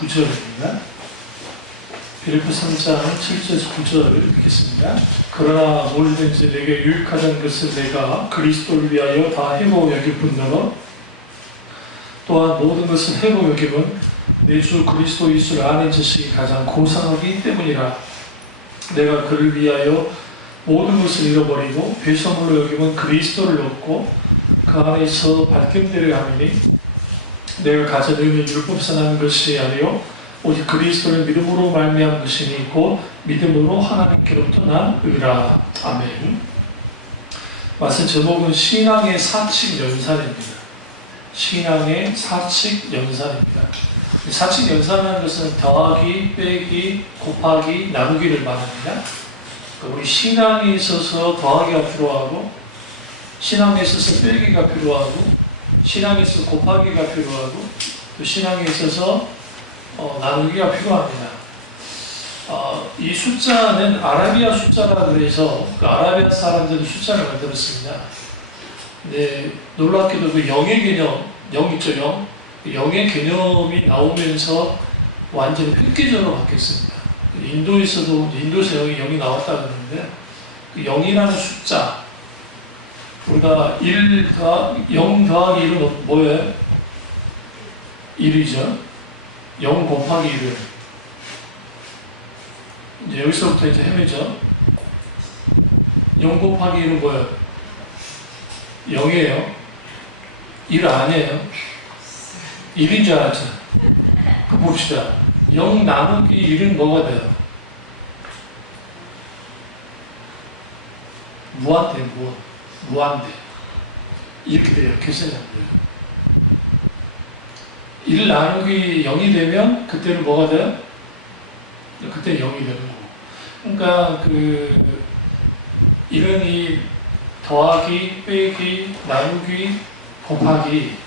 9절입니다. 빌립보 3장 7절에서 9절 읽겠습니다. 그러나 뭐든지 내게 유익하다는 것을 내가 그리스도를 위하여 다 해보고 여길 뿐더러 또한 모든 것을 해보고 여김은 내 주 그리스도 예수를 아는 지식이 가장 고상하기 때문이라. 내가 그를 위하여 모든 것을 잃어버리고 배설물로 여김은 그리스도를 얻고 그 안에서 밝힘되려 함이니 내가 가져들면 율법상 하는 것이 아니요 오직 그리스도를 믿음으로 말미암은 것이니 곧 믿음으로 하나님께로부터 난 의라. 아멘. 말씀 제목은 신앙의 사칙연산입니다. 신앙의 사칙연산입니다. 사칙연산이라는 것은 더하기, 빼기, 곱하기, 나누기를 말합니다. 우리 신앙에 있어서 더하기가 필요하고, 신앙에 있어서 빼기가 필요하고, 신앙에 있어서 곱하기가 필요하고, 또 신앙에 있어서 나누기가 필요합니다. 이 숫자는 아라비아 숫자라 그래서 그 아라비아 사람들이 숫자를 만들었습니다. 근데 놀랍게도 그 영의 개념, 영 있죠, 영? 영의 개념이 나오면서 완전히 획기적으로 바뀌었습니다. 인도에서도 인도에서 영이 나왔다 그러는데 그 0이라는 숫자, 우리가 0 더하기 1은 뭐예요? 1이죠. 0 곱하기 1은 이제 여기서부터 이제 헤매죠. 0 곱하기 1은 뭐예요? 0이에요. 1 아니에요. 1인 줄 알았죠? 그 봅시다. 0 나누기 1은 뭐가 돼요? 무한대, 무한대. 이렇게 돼요. 계산이 안 돼요. 1 나누기 0이 되면 그때는 뭐가 돼요? 그때 0이 되는 거고. 그러니까 이런 이 더하기, 빼기, 나누기, 곱하기.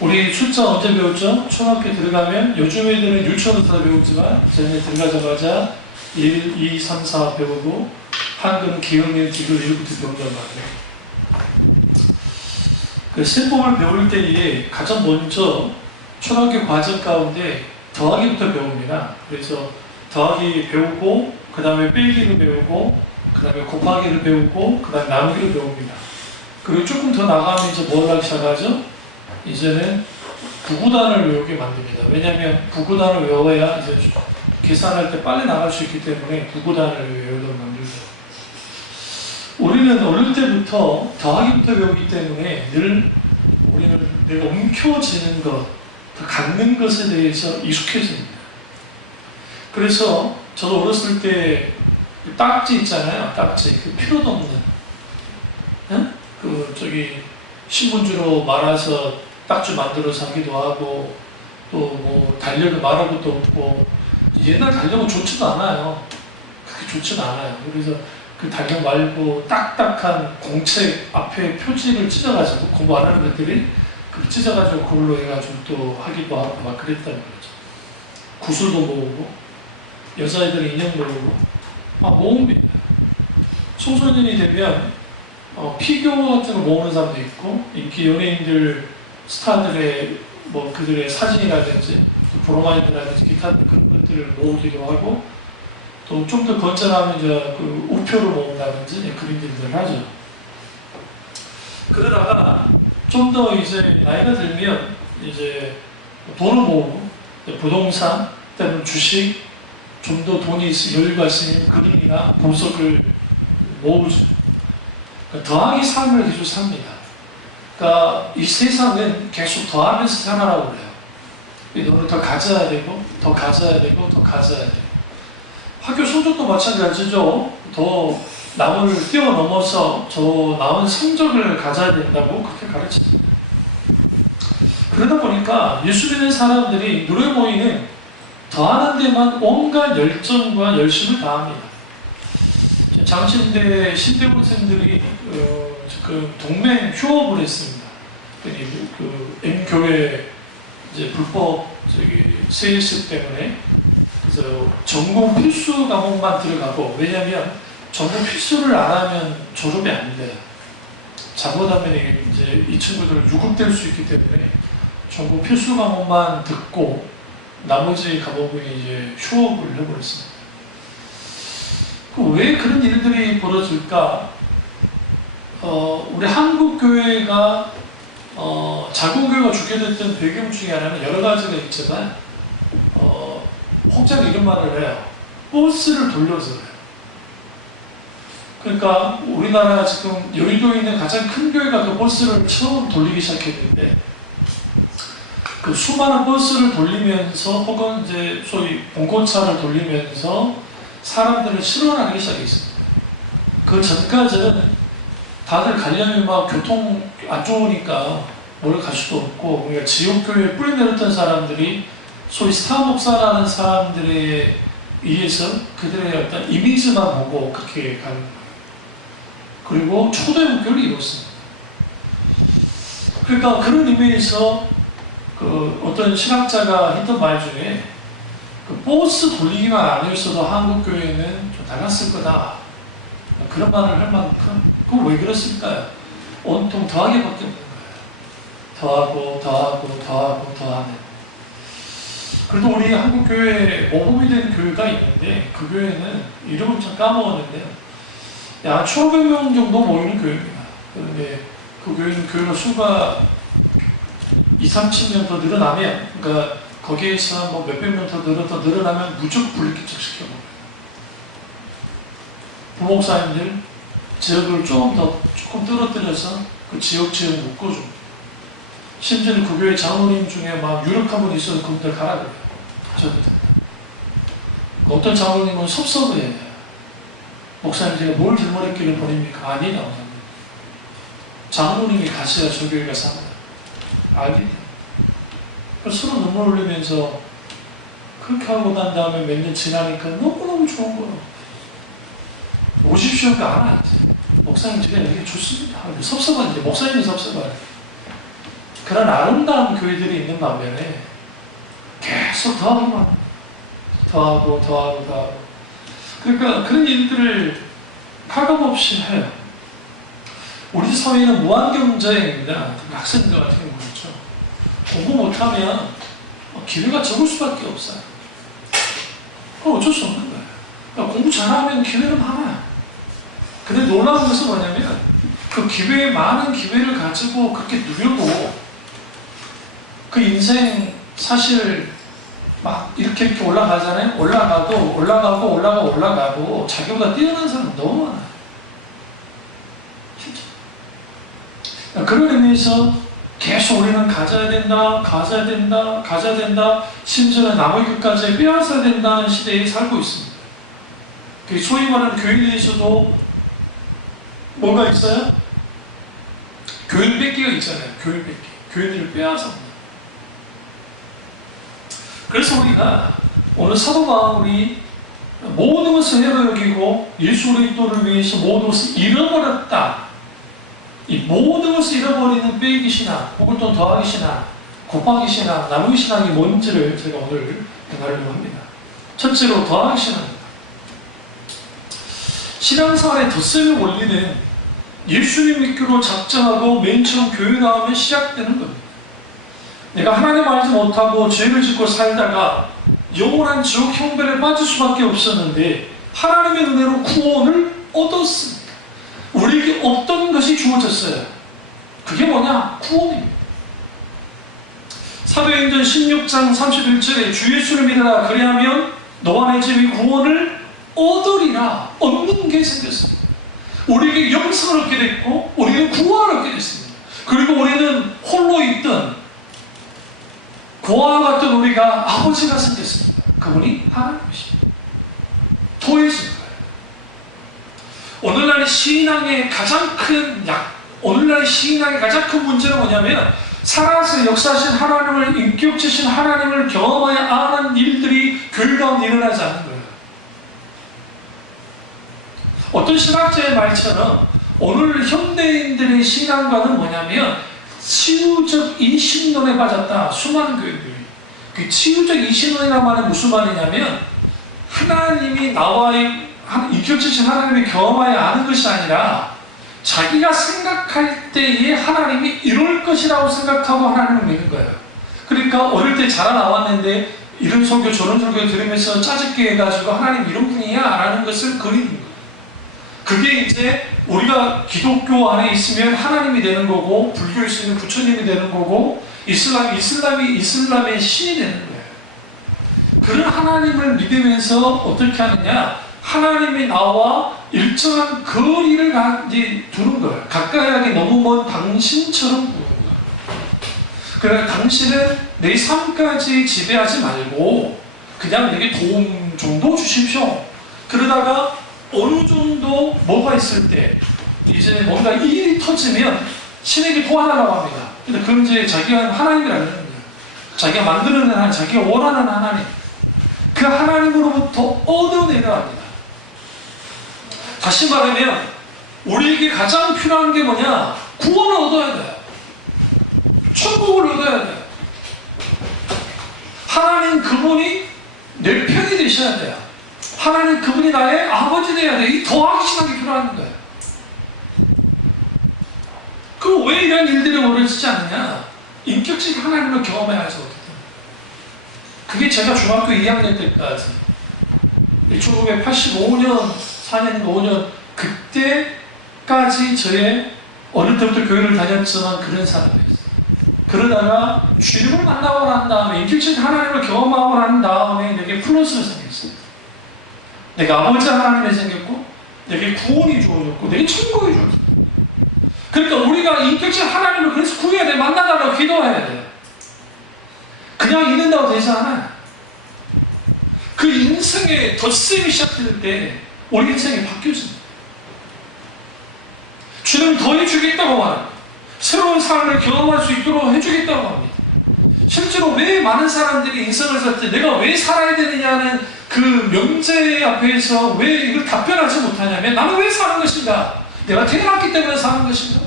우리 숫자 언제 배웠죠? 초등학교 들어가면 요즘 애들은 유치원부터 배우지만 저희는 들어가자마자 1, 2, 3, 4 배우고 한글은 기억력, 지글 1부터 배운단 말이에요. 그 세법을 배울 때에 가장 먼저 초등학교 과정 가운데 더하기부터 배웁니다. 그래서 더하기 배우고 그 다음에 빼기를 배우고 그 다음에 곱하기를 배우고 그 다음에 나누기를 배웁니다. 그리고 조금 더 나가면 이제 뭘 하기 시작하죠? 이제는 부구단을 외우게 만듭니다. 왜냐하면 부구단을 외워야 이제 계산할 때 빨리 나갈 수 있기 때문에 부구단을 외우도록 만들죠. 우리는 어릴 때부터 더하기부터 배우기 때문에 늘 우리는 내가 움켜쥐는 것, 갖는 것에 대해서 익숙해집니다. 그래서 저도 어렸을 때 딱지 있잖아요. 딱지. 그 필요도 없는. 응? 신문지로 말아서 딱지 만들어서 하기도 하고, 또 뭐 달력을 말할 것도 없고, 옛날 달력은 좋지도 않아요. 그렇게 좋지도 않아요. 그래서 그 달력 말고 딱딱한 공책 앞에 표지를 찢어가지고 공부 안 하는 것들이 그 찢어가지고 그걸로 해가지고 또 하기도 하고 막 그랬다는 거죠. 구슬도 모으고, 여자애들은 인형 모으고, 막 모읍니다. 청소년이 되면 피규어 같은 거 모으는 사람도 있고, 인기 연예인들, 스타들의 뭐 그들의 사진이라든지 브로마이드라든지 기타 그런 것들을 모으기도 하고, 또 좀 더 건전하면 이제 그 우표를 모은다든지 그림들을 하죠. 그러다가 좀 더 이제 나이가 들면 이제 돈을 모으고, 부동산 때문에 주식, 좀 더 돈이 여유가 있으면 그림이나 보석을 모으죠. 그러니까 더하기 삶을 계속 삽니다. 그러니까 이 세상은 계속 더하면서 살아라고 그래요. 너는 더 가져야 되고, 더 가져야 되고, 더 가져야 돼요. 학교 성적도 마찬가지죠. 더 남을 뛰어넘어서 저 나은 성적을 가져야 된다고 그렇게 가르칩니다. 그러다 보니까 예수 믿는 사람들이 노래 모임은 더하는 데만 온갖 열정과 열심을 다합니다. 장신대 신대원생들이 지금 동맹 휴업을 했습니다. 그 M교회 이제 불법 세습 때문에 그래서 전공 필수 과목만 들어가고, 왜냐하면 전공 필수를 안 하면 졸업이 안 돼요. 잘못하면 이제 이 친구들은 유급될 수 있기 때문에 전공 필수 과목만 듣고 나머지 가보분이 이제 휴업을 해버렸습니다. 왜 그런 일들이 벌어질까? 우리 한국 교회가 자국교회가 죽게 됐던 배경 중에 하나는 여러 가지가 있지만 혹자가 이런 말을 해요. 버스를 돌려서 그래요. 그러니까 우리나라 지금 여의도에 있는 가장 큰 교회가 그 버스를 처음 돌리기 시작했는데 그 수많은 버스를 돌리면서 혹은 이제 소위 봉고차를 돌리면서 사람들을 실어나기 시작했습니다. 그 전까지는 다들 가려면 막 교통 안 좋으니까 뭘 갈 수도 없고 그러니까 지역교회에 뿌리내렸던 사람들이 소위 스타목사라는 사람들에 의해서 그들의 어떤 이미지만 보고 그렇게 가는 거예요. 그리고 초대목교를 이뤘습니다. 그러니까 그런 의미에서 그 어떤 신학자가 했던 말 중에 그 버스 돌리기만 안 했어도 한국 교회는 좀 달랐을 거다. 그런 말을 할 만큼 그건 왜 그렇습니까? 온통 더하기밖에 없는 거예요. 더하고 더하고 더하고 더하는. 그래도 우리 한국 교회에 모범이 된 교회가 있는데 그 교회는 이름을 참 까먹었는데요. 약 1,500명 정도 모이는 교회입니다. 그런데 그 교회는 교회가 수가 2,30명 더 늘어나면, 그러니까 거기에서 뭐 몇백 명 더 늘어나면 무조건 분리개척 시켜버려요. 부목사님들 지역을 조금 떨어뜨려서 그 지역 묶어줍니다. 심지어는 그 교회 장로님 중에 막 유력한 분이 있어서 그분들 가라 그래요. 저도 된다. 어떤 장로님은 섭섭해요. 목사님 제가 뭘 잘못했길래 보냅니까? 아니다. 장로님이 가셔야 저 교회가 삽니다. 알기 때문에. 그래서 서로 눈물 흘리면서 그렇게 하고 난 다음에 몇 년 지나니까 너무너무 좋은 거예요. 오십시오. 안 하지. 목사님 제가 여기 좋습니다. 섭섭한데 목사님이 섭섭해요. 그런 아름다운 교회들이 있는 반면에 계속 더하고 더하고 그러니까 그런 일들을 가감없이 해요. 우리 사회는 무한경쟁입니다. 학생들 같은 경우 그렇죠. 공부 못하면 기회가 적을 수밖에 없어요. 그건 어쩔 수 없는 거예요. 그러니까 공부 잘하면 기회는 많아요. 근데 놀라운 것은 뭐냐면 그 많은 기회를 가지고 그렇게 누려도 그 인생 사실 막 이렇게 올라가잖아요. 올라가고 자기보다 뛰어난 사람 너무 많아요. 진짜. 그런 의미에서 계속 우리는 가져야 된다. 심지어는 남의 것까지 빼앗아야 된다는 시대에 살고 있습니다. 소위 말하는 교인들에서도 뭐가 있어요? 교인 뺏기가 있잖아요. 교인 뺏기. 교인들을 빼앗아. 그래서 우리가 오늘 사도 바울이 모든 것을 해로 여기고 예수 그리스도를 위해서 모든 것을 잃어버렸다. 이 모든 것을 잃어버리는 빼기 신앙, 혹은 또 더하기 신앙, 곱하기 신앙, 나누기 신앙이 뭔지를 제가 오늘 말하려고 합니다. 첫째로 더하기 신앙입니다. 신앙생활의 덧셈을 원리는 예수님 믿기로 작정하고 맨 처음 교회 나오면 시작되는 겁니다. 내가 하나님 알지 못하고 죄를 짓고 살다가 영원한 지옥 형벌에 빠질 수밖에 없었는데 하나님의 은혜로 구원을 얻었습니다. 우리에게 어떤 것이 주어졌어요? 그게 뭐냐? 구원입니다. 사도행전 16장 31절에 주 예수를 믿으라 그리하면 너와 내 집이 구원을 얻으리라. 얻는 게 생겼습니다. 우리에게 영생을 얻게 됐고 우리에게 구원을 얻게 됐습니다. 그리고 우리는 홀로 있던 고아와 같은 우리가 아버지가 생겼습니다. 그분이 하나님이십니다. 토해진 거예요. 오늘날의 신앙의 가장 큰 문제는 뭐냐면 살아서 역사하신 하나님을, 인격지신 하나님을 경험하여 아는 일들이 교회 가운데 일어나지 않는 거예요. 어떤 신학자의 말처럼 오늘 현대인들의 신앙관은 뭐냐면 치유적 이신론에 빠졌다. 수많은 교회들이. 그 치유적 이신론이라는 말은 무슨 말이냐면 하나님이 나와의 인격지신 하나님이 경험하여 아는 것이 아니라 자기가 생각할 때에 하나님이 이럴 것이라고 생각하고 하나님을 믿는 거예요. 그러니까 어릴 때 자라 나왔는데 이런 설교 저런 설교 들으면서 짜증게 해가지고 하나님 이런 분이야 라는 것을 그리는 거예요. 그게 이제 우리가 기독교 안에 있으면 하나님이 되는 거고, 불교에 있으면 부처님이 되는 거고, 이슬람의 신이 되는 거예요. 그런 하나님을 믿으면서 어떻게 하느냐, 하나님이 나와 일정한 거리를 두는 거예요. 가까이 하기 너무 먼 당신처럼 보는 거예요. 그러니까 당신은 내 삶까지 지배하지 말고 그냥 내게 도움 정도 주십시오. 그러다가 어느 정도 뭐가 있을 때 이제 뭔가 일이 터지면 신에게 도와달라고 합니다. 근데 그건 이제 자기가 하나님이라는 거예요. 자기가 만드는 하나님, 자기가 원하는 하나님, 그 하나님으로부터 얻어내려 합니다. 다시 말하면 우리에게 가장 필요한 게 뭐냐? 구원을 얻어야 돼요. 천국을 얻어야 돼요. 하나님 그분이 내 편이 되셔야 돼요. 하나님 그분이 나의 아버지 되어야 돼. 이 더하기 심한 게 필요한 거예요. 그럼 왜 이런 일들이 벌어지지 않느냐? 인격적 하나님을 경험해야 해서 그렇거든요. 그게 제가 중학교 2학년 때까지 1985년 4년 5년 그때까지 저의 어릴 때부터 교회를 다녔지만 그런 사람이었어요. 그러다가 주님을 만나고 난 다음에 인격적 하나님을 경험하고 난 다음에 내게 플러스가 생겼어요. 내가 아버지 하나님이 생겼고 내게 구원이 주어졌고 내게 천국이 주어졌어요. 그러니까 우리가 인격적 하나님을 그래서 구해야 돼. 만나달라고 기도해야 돼요. 그냥 있는다고 되지 않아요. 그 인생의 덧셈이 시작될 때 우리 인생이 바뀌어집니다. 주님 더 해주겠다고 말합니다. 새로운 삶을 경험할 수 있도록 해주겠다고 합니다. 실제로 왜 많은 사람들이 인생을 살 때 내가 왜 살아야 되느냐는 그 명제 앞에서 왜 이걸 답변하지 못하냐면 나는 왜 사는 것인가? 내가 태어났기 때문에 사는 것인가?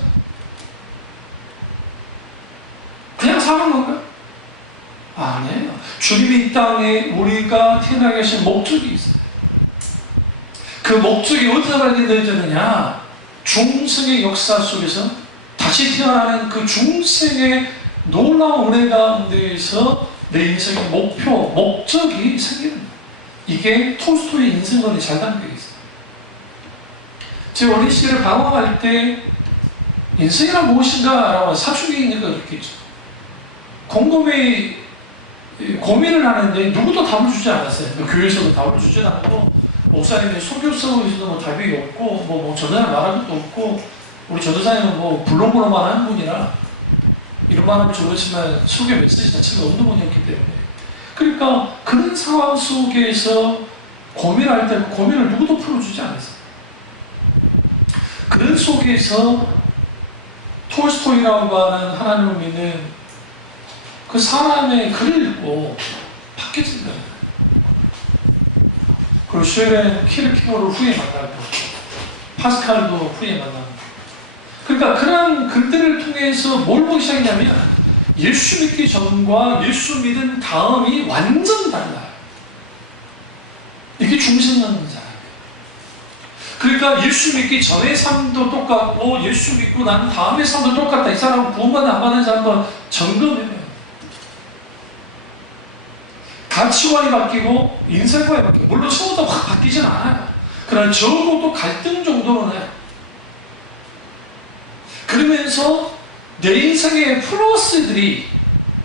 그냥 사는 건가? 아니에요. 주님이 이 땅에 우리가 태어나게 하신 목적이 있어요. 그 목적이 어디서 발견되느냐? 중생의 역사 속에서 다시 태어나는 그 중생의 놀라운 은혜 가운데에서 내 인생의 목적이 생기는 거예요. 이게 톨스토이의 인생론에 잘 담겨 있어요. 제 어린 시절을 방황할 때 인생이란 무엇인가? 라고 사춘기 있는 거 그렇겠죠. 곰곰이 고민을 하는데 누구도 답을 주지 않았어요. 교회에서도 답을 주지 않고 목사님이 설교서에서도 뭐 답이 없고 뭐 전도사님 말할 것도 없고 우리 전도사님은 뭐 블로그로만 하는 분이라 이런 말하면 좋지만 설교 메시지 자체가 없는 분이었기 때문에 그러니까 그런 상황 속에서 고민할 때 고민을 누구도 풀어주지 않았어요. 그런 속에서 톨스토이라고 하는 하나님을 믿는 그 사람의 글을 읽고 바뀌어진 거예요. 그리고 쉐렌 키르케고르를 후에 만나고 파스칼도 후에 만나고 그러니까 그런 글들을 통해서 뭘 보기 시작했냐면 예수 믿기 전과 예수 믿은 다음이 완전 달라요. 이게 중생론자예요. 그러니까 예수 믿기 전의 삶도 똑같고 예수 믿고 난 다음의 삶도 똑같다. 이 사람은 구원받아 안 받는지 한번 점검해봐요. 가치관이 바뀌고 인생관이 바뀌고 물론 처음부터 확 바뀌진 않아요. 그러나 적어도 갈등 정도는 해요. 그러면서 내 인생의 플러스들이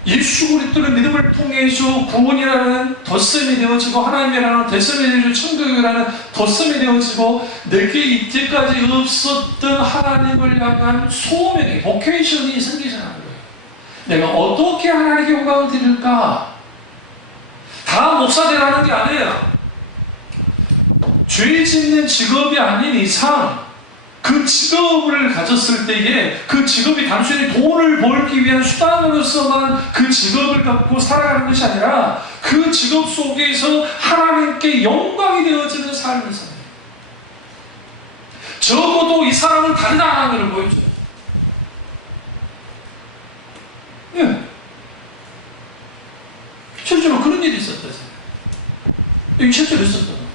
예수 그리스도의 믿음을 통해서 구원이라는 덧셈이 되어지고 하나님이라는 덧셈이 되어지고 천국이라는 덧셈이 되어지고 내게 이때까지 없었던 하나님을 향한 소명이 보케이션이 생기잖아요. 내가 어떻게 하나님께 영광을 드릴까? 다 목사 되라는 게 아니에요. 죄 짓는 직업이 아닌 이상 그 직업을 가졌을 때에 그 직업이 단순히 돈을 벌기 위한 수단으로서만 그 직업을 갖고 살아가는 것이 아니라 그 직업 속에서 하나님께 영광이 되어지는 삶을 살아요. 적어도 이 사람은 다르다는 것을 보여줘요. 예. 실제로 그런 일이 있었다고요. 이게 실제로 있었던 거예요.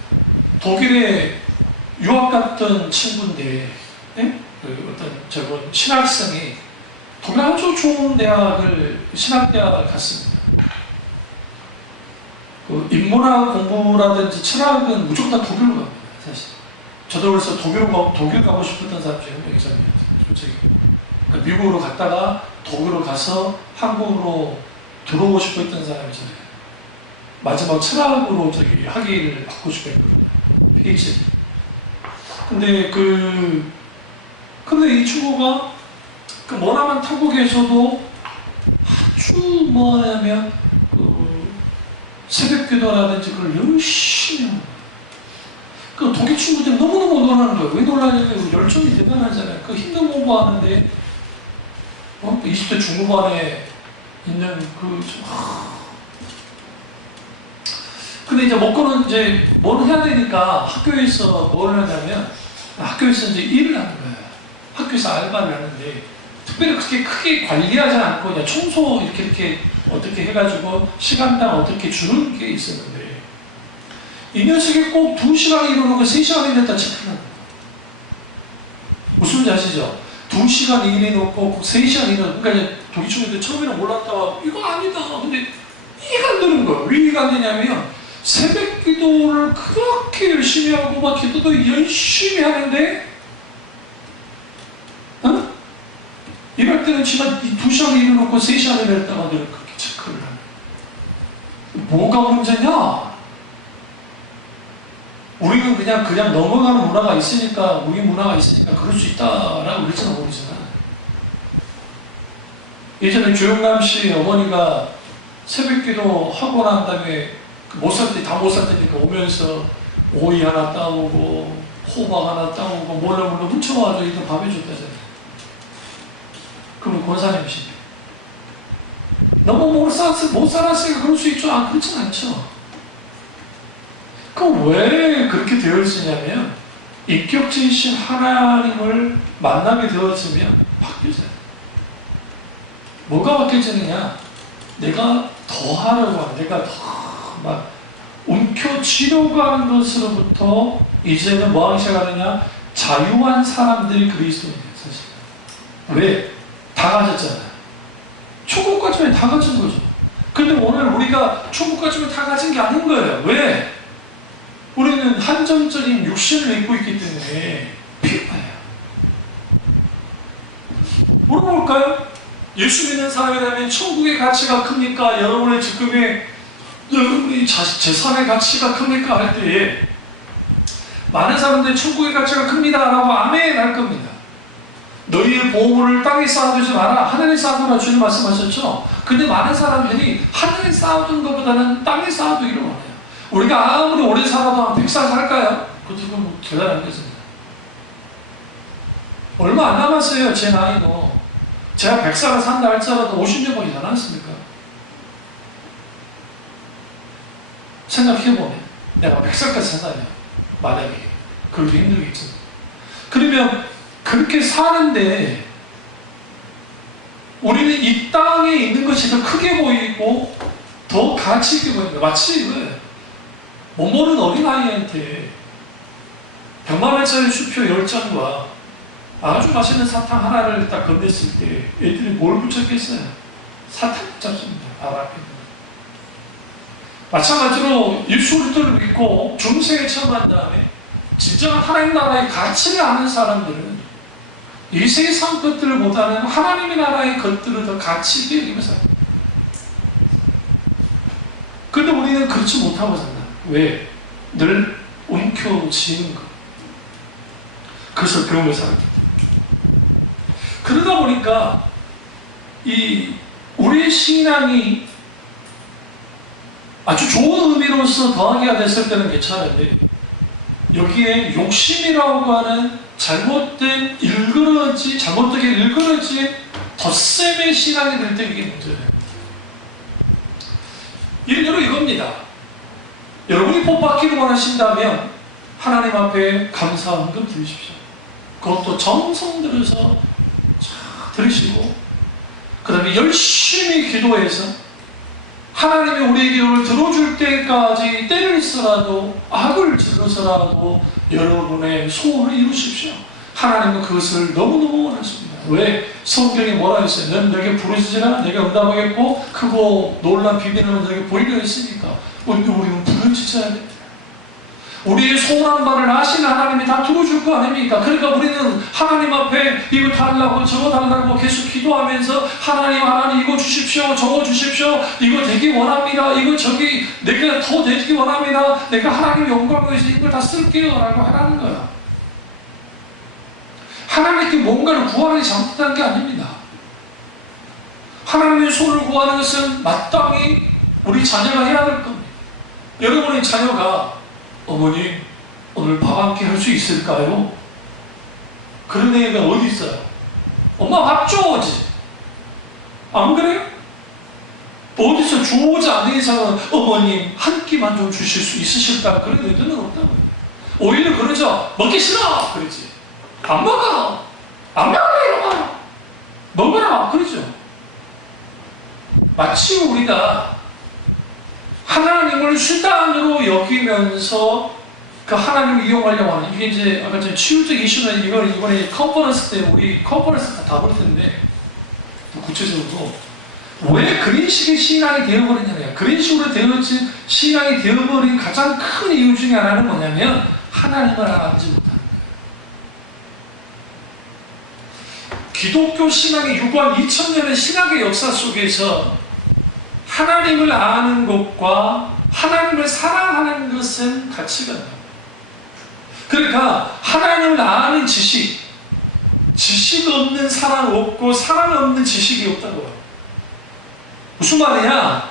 독일에 유학 갔던 친구인데 네? 어떤 저분 신학생이 독일 아주 좋은 대학을 신학대학을 갔습니다. 그 인문학 공부라든지 철학은 무조건 다 독일로 갑니다. 사실. 저도 그래서 독일 가고 싶었던 사람 중에 한 명이 저는 솔직히. 그러니까 미국으로 갔다가 독일로 가서 한국으로 들어오고 싶었던 사람이 저예요. 마지막 철학으로 저기 학위를 받고 싶어 했거든요. PhD. 근데 이 친구가 그 머나먼 타국에서도 아주 뭐냐면 새벽 기도라든지 그걸 열심히 하는 거예요. 그 독일 친구들이 너무너무 놀라는 거예요. 왜 놀라냐면 열정이 대단하잖아요. 그 힘든 공부하는데 20대 중후반에 있는 근데 이제 먹고는 이제 뭘 해야 되니까 학교에서 뭘 하냐면 학교에서 이제 일을 하는 거예요. 학교에서 알바를 하는데 특별히 그렇게 크게 관리하지 않고 그냥 청소 이렇게 어떻게 해가지고 시간당 어떻게 주는 게 있었는데 이 녀석이 꼭 2시간 일어나고 3시간 일했다 체크를 합니다. 무슨 말인지 아시죠? 2시간 일해놓고 꼭 3시간 일해놓고 그러니까 독일 친구들 처음에는 몰랐다가 이거 아니다. 근데 이해가 안 되는 거예요. 왜 이해가 안 되냐면 새벽 기도를 그렇게 열심히 하고 막 기도도 열심히 하는데 이럴 때는 지난 2시간 일해놓고 3시간 일했다가 늘 그렇게 체크를 하는 뭐가 문제냐? 우리는 그냥 넘어가는 문화가 있으니까 우리 문화가 있으니까 그럴 수 있다라고 그러지는 모르지만 예전에 조영남 씨 어머니가 새벽기도 하고 난 다음에 못 살 때 다 못 살 때니까 오면서 오이 하나 따오고 호박 하나 따오고 몰래 훔쳐와가지고 일단 밥 해줬다잖아요. 그러면 권사님이신데 너무 못 살았으니까 그럴 수 있죠? 그렇진 않죠. 그럼 왜 그렇게 되어 있으냐면 인격체이신 하나님을 만나게 되었으면 바뀌어져요. 뭐가 바뀌어지느냐? 내가 더 하려고 하는, 내가 더 막 움켜쥐려고 하는 것으로부터 이제는 뭐 하기 시작하느냐? 자유한 사람들이 그리스도인이에요, 사실. 왜? 다 가졌잖아요. 천국까지만 다 가진 거죠. 근데 오늘 우리가 천국까지만 다 가진 게 아닌 거예요. 왜? 우리는 한정적인 육신을 입고 있기 때문에 필요해요. 물어볼까요? 예수 믿는 사람이라면 천국의 가치가 큽니까? 여러분의 지금의 여러분의 재산의 가치가 큽니까? 할 때에 많은 사람들이 천국의 가치가 큽니다 라고 아멘 할 겁니다. 너희의 보물을 땅에 쌓아두지 마라. 하늘에 쌓아두라 주님 말씀하셨죠? 근데 많은 사람들이 하늘에 쌓아둔 것보다는 땅에 쌓아두기를 원해요. 우리가 아무리 오래 살아도 한 100살 살까요? 그것도 뭐 대단한 것입니다. 얼마 안 남았어요, 제 나이도. 제가 100살을 산다 할지라도 50년 걸리지 않았습니까? 생각해보면 내가 100살까지 산다면 만약에 그렇게 힘들겠죠. 그러면 그렇게 사는데 우리는 이 땅에 있는 것이 더 크게 보이고 더 가치 있게 보입니다. 마치 못 모르는 어린아이한테 100만원짜리 수표 10장과 아주 맛있는 사탕 하나를 딱 건넸을 때 애들이 뭘 붙였겠어요? 사탕 붙였습니다. 알았겠죠. 마찬가지로 예수 그리스도를 믿고 중생에 체험한 다음에 진정한 하나님 나라의 가치를 아는 사람들은 이 세상 것들보다는 하나님의 나라의 것들을 더 가치 있게 여기면서 그런데 우리는 그렇지 못하고 산다. 왜? 늘 움켜쥐는 것. 그래서 배움을 살았기 때문에. 그러다 보니까 우리의 신앙이 아주 좋은 의미로서 더하기가 됐을 때는 괜찮은데 여기에 욕심이라고 하는 잘못되게 일그러진 덧셈의 신앙이 될 때 이게 문제예요. 여러분 이겁니다. 여러분이 복받기를 원하신다면 하나님 앞에 감사한 것 드리십시오. 그것도 정성 들여서 들으시고 그 다음에 열심히 기도해서 하나님이 우리의 기도를 들어줄 때까지 때를 있어라도 악을 질러서라도 여러분의 소원을 이루십시오. 하나님은 그것을 너무너무 원하십니다. 왜? 성경이 뭐라 했어요? 넌 내게 부르짖으라 내가 응답하겠고 크고 놀란 비밀은 내게 보이려 했으니까 우리는 부르짖어야 돼. 우리의 소원한 바를 아시는 하나님이 다 들어줄 거 아닙니까? 그러니까 우리는 하나님 앞에 이거 달라고 저거 달라고 계속 기도하면서 하나님 이거 주십시오 저거 주십시오 이거 되기 원합니다 이거 저기 내가 더 되기 원합니다 내가 하나님 영광을 위해서 이걸 다 쓸게요 라고 하라는 거야. 하나님께 뭔가를 구하는 게 잘못된 게 아닙니다. 하나님의 손을 구하는 것은 마땅히 우리 자녀가 해야 될 겁니다. 여러분의 자녀가 어머니 오늘 밥 한 끼 할 수 있을까요? 그런 애가 어디 있어요? 엄마 밥 줘오지. 안 그래요? 어디서 주오지 않는 이상은 어머님 한 끼만 좀 주실 수 있으실까요? 그런 애들은 없다고요. 오히려 그러죠. 먹기 싫어 그러지. 안 먹어. 안 먹어 이러면 먹어라 그러죠. 마치 우리가 하나님을 수단으로 여기면서 그 하나님을 이용하려고 하는 이게 이제 아까 전에 치유적 이슈는 이번에 컨퍼런스 때 우리 컨퍼런스 다 다룰 텐데 구체적으로 왜 그런 식의 신앙이 되어버리냐면 그런 식으로 되어진 신앙이 되어버린 가장 큰 이유 중에 하나는 뭐냐면 하나님을 알지 못하는 거예요. 기독교 신앙이 유구한 2000년의 신학의 역사 속에서 하나님을 아는 것과 하나님을 사랑하는 것은 가치가 나요. 그러니까 하나님을 아는 지식 없는 사랑 없고 사랑 없는 지식이 없다고요. 무슨 말이냐?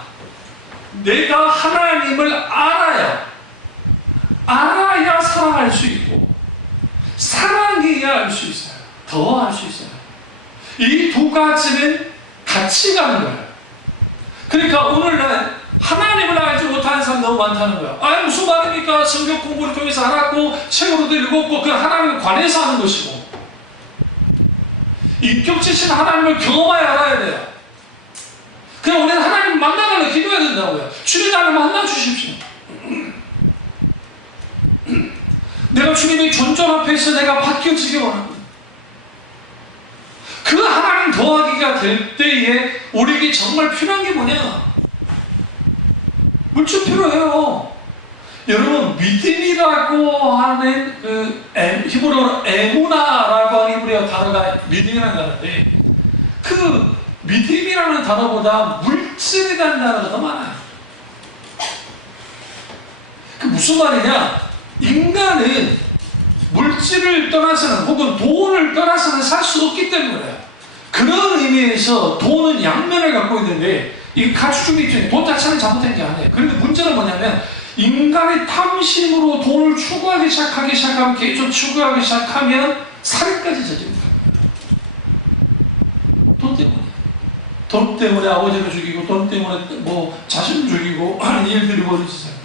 내가 하나님을 알아야 사랑할 수 있고 사랑해야 알 수 있어요. 더 알 수 있어요. 이 두 가지는 같이 가는 거예요. 그러니까 오늘날 하나님을 알지 못하는 사람 너무 많다는 거야. 아니 무슨 말입니까? 성경 공부를 통해서 알았고 책으로도 읽었고 그 하나님을 관해서 하는 것이고 인격지신 하나님을 경험하여 알아야 돼요. 그냥 우리는 하나님 만나달라고 기도해야 된다고요. 주님 나를 만나주십시오. 내가 주님의 존전 앞에서 내가 바뀌어지기 원합니다. 그 하나님 더하기가 될 때에 우리에게 정말 필요한 게 뭐냐? 물질 필요해요. 여러분 믿음이라고 하는 그 히브리어로 에무나라고 하는 히브리어 단어가 믿음이라는 단어인데 그 믿음이라는 단어보다 물질이라는 단어가 더 많아요. 그 무슨 말이냐? 인간은 물질을 떠나서는 혹은 돈을 떠나서는 살 수 없기 때문에 그런 의미에서 돈은 양면을 갖고 있는데 이 가치중 입장에 돈 자체는 잘못된 게 아니에요. 그런데 문제는 뭐냐면 인간의 탐심으로 돈을 추구하기 시작하면 계속 추구하기 시작하면 살인까지 저집니다. 돈 때문에 아버지를 죽이고 돈 때문에 뭐 자신을 죽이고 하는 일들이 벌어지잖아요.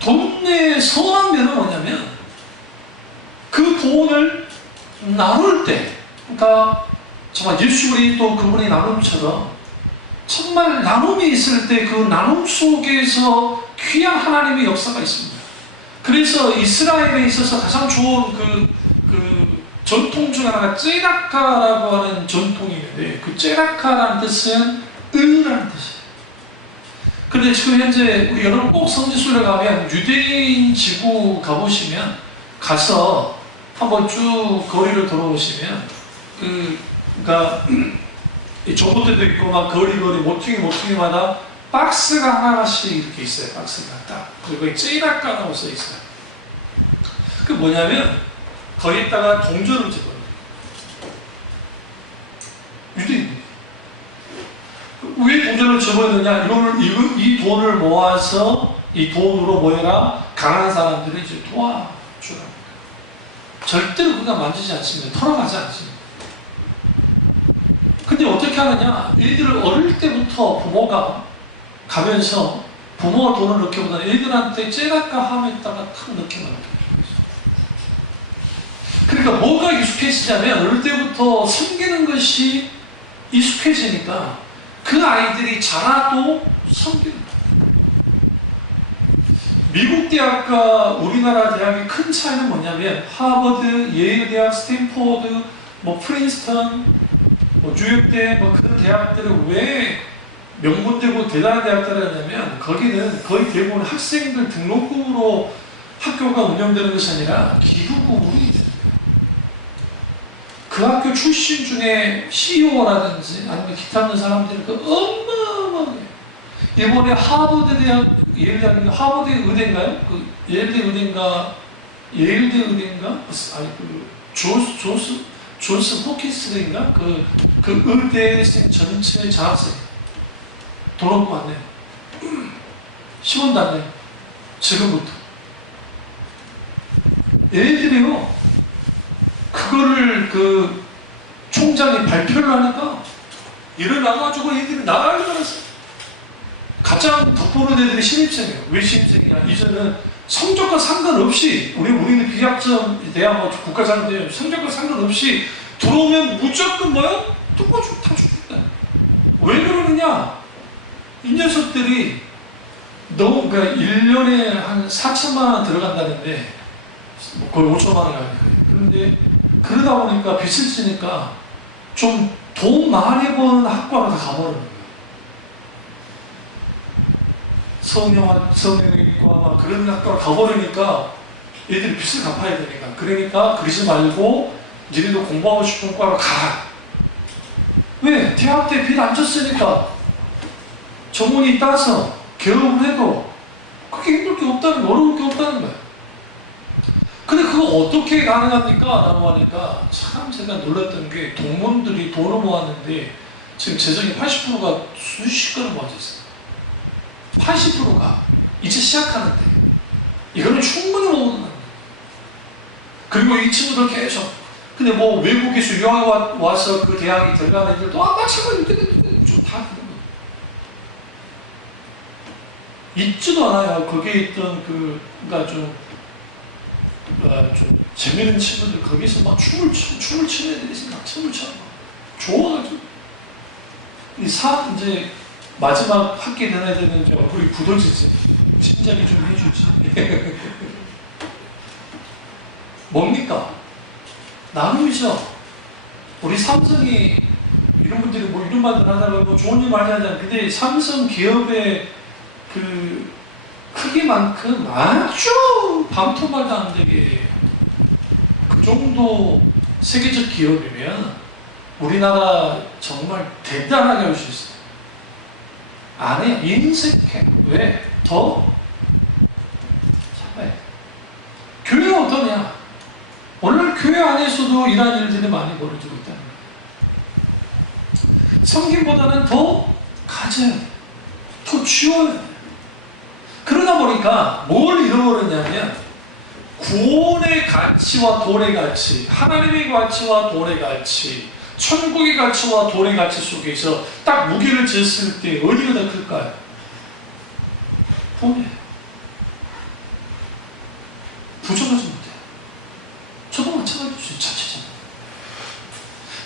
돈의 선한 면은 뭐냐면 그 돈을 나눌 때 그러니까 정말 예수 그리스도 그분의 나눔처럼 정말 나눔이 있을 때 그 나눔 속에서 귀한 하나님의 역사가 있습니다. 그래서 이스라엘에 있어서 가장 좋은 그 전통 중 하나가 째라카라고 하는 전통이 있는데 그 째라카라는 뜻은 의라는 뜻이에요. 그런데 지금 현재 우리 여러분 꼭 성지순례 가면 유대인 지구 가보시면 가서 한번 쭉 거리를 돌아보시면 그러니까 정보대도 있고 막 거리 모퉁이마다 박스가 하나씩 이렇게 있어요. 박스가 딱 그리고 째라카라고 써 있어요. 그 뭐냐면 거기다가 동전을 집어넣어요. 유대인들이 왜 동전을 집어넣느냐? 이 돈을 모아서 이 돈으로 모여라 가난한 사람들을 이제 도와주라. 절대로 그가 만지지 않습니다. 털어가지 않습니다. 근데 어떻게 하느냐? 얘들을 어릴 때부터 부모가 가면서 부모가 돈을 넣기보다는 얘들한테 째라까 함에다가 탁 넣기만 합니다. 그러니까 뭐가 익숙해지냐면 어릴 때부터 섬기는 것이 익숙해지니까 그 아이들이 자라도 섬기는 거예요. 미국 대학과 우리나라 대학의 큰 차이는 뭐냐면 하버드, 예일 대학, 스탠포드, 뭐 프린스턴, 뭐 뉴욕대 뭐 그런 대학들은 왜 명문대고 대단한 대학들을 하냐면 거기는 거의 대부분 학생들 등록금으로 학교가 운영되는 것이 아니라 기부금으로 있는 거예요. 그 학교 출신 중에 CEO라든지 아니면 기타 있는 사람들은 그 어마어마하게 이번에 하버드 대학 예일 대학 하버드 의대인가요? 그 예일대 의대인가 예일대 의대인가 아니 그 존스 호킨스인가 그 의대생 전체 장학생 등록금 안 내요. 10원도 안 내요. 지금부터. 얘들이요. 그거를 그 총장이 발표를 하니까 일어나가지고 얘들이 나가게 말았어요. 가장 덕보는 애들이 신입생이에요. 왜 신입생이냐? 이제는 성적과 상관없이 우리는 비학점 대학 뭐 국가장대 성적과 상관없이 들어오면 무조건 뭐요? 똑같이 다 죽겠다. 왜 그러느냐? 이 녀석들이 너무 그러니까 1년에 한 4천만 원 들어간다는데 거의 5천만 원이 아니에요. 그런데 그러다 보니까 빚을 지니까 좀 돈 많이 버는 학과로 다 가버리는 거예요. 성형외과 그런 학과로 가버리니까 얘들이 빚을 갚아야 되니까. 그러니까 그러지 말고 니네도 공부하고 싶은 과로 가. 왜? 대학 때 빚 안 졌으니까 전문의 따서 개업을 해도 그렇게 힘들 게 없다는 거, 어려울 게 없다는 거야. 근데 그거 어떻게 가능합니까? 라고 하니까 참 제가 놀랐던 게 동문들이 돈을 모았는데 지금 재정의 80%가 순식간에 모아져 있어요. 80%가 이제 시작하는데 이거는 충분히 모으는 겁니다. 그리고 이 친구들 계속 근데 뭐 외국에서 유학 와서 그 대학에 들어가는 애들도 마찬가지로 다 그런 거예요. 있지도 않아요. 거기에 있던 그러니까 좀 재밌는 친구들 거기서 막 춤을 추는 애들이 있으니까 춤을 춰. 좋아가지고 이제 마지막 학기 된 애들은 이제 얼굴이 굳어지지. 심장이 좀 해주지. 뭡니까? 나눔이죠. 우리 삼성이 이런 분들이 뭐 이런 말들 하다가 뭐 좋은 일 많이 하잖아요. 근데 삼성 기업의 그 크기만큼 아주 방토말도 안 되게 그 정도 세계적 기업이면 우리나라 정말 대단하게 할 수 있어요. 안 해요. 인색해. 왜? 더 참아요. 교회가 어떠냐? 오늘 교회 안에서도 이런 일들이 많이 벌어지고 있다는 거예요. 성김보다는 더 가져야 돼요. 더 쥐어야 돼요. 그러다 보니까 뭘 잃어버렸냐면 구원의 가치와 돈의 가치, 하나님의 가치와 돈의 가치, 천국의 가치와 돈의 가치 속에서 딱 무게를 지었을 때 어디가 더 클까요? 돈이에요. 부정하지 못해요. 저도 마찬가지죠. 자체잖아요.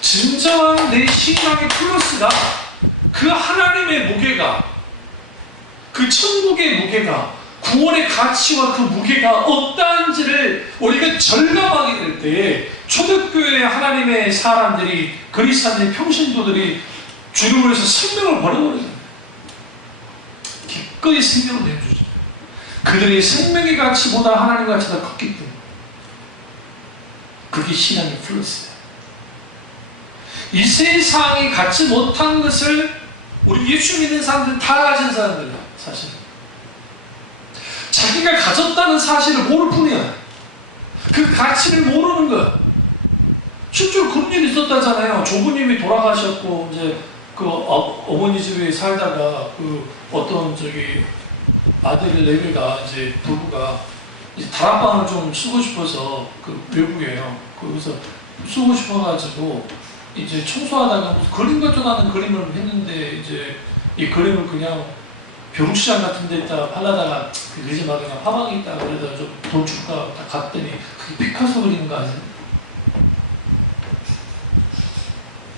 진정한 내 신앙의 플러스가 그 하나님의 무게가 그 천국의 무게가 구원의 가치와 그 무게가 어떠한지를 우리가 절감하게 될 때에 초대교회 하나님의 사람들이 그리스도인의 평신도들이 주님을 위해서 생명을 버려버리잖아요. 기꺼이 생명을 내주죠. 그들의 생명의 가치보다 하나님의 가치가 컸기 때문에 그게 신앙의 플러스예요. 이 세상이 갖지 못한 것을 우리 예수 믿는 사람들은 다 가진 사람들이야. 사실 자기가 가졌다는 사실을 모를 뿐이야. 그 가치를 모르는 거야. 실제로 그런 일이 있었다잖아요. 조부님이 돌아가셨고 이제 그 어머니 집에 살다가 그 어떤 아들 레벨가 이제 부부가 이제 다락방을 좀 쓰고 싶어서 그 외국이에요. 거기서 쓰고 싶어가지고 이제 청소하다가 무슨 그림 같지도 않은 그림을 했는데 이제 이 그림을 그냥 벼룩시장 같은 데 있다가 팔라다가 그러지 마 그냥 화방에 있다가 그래서 좀 돈 줄까 딱 갔더니 그게 피카소 그리는 거 아세요?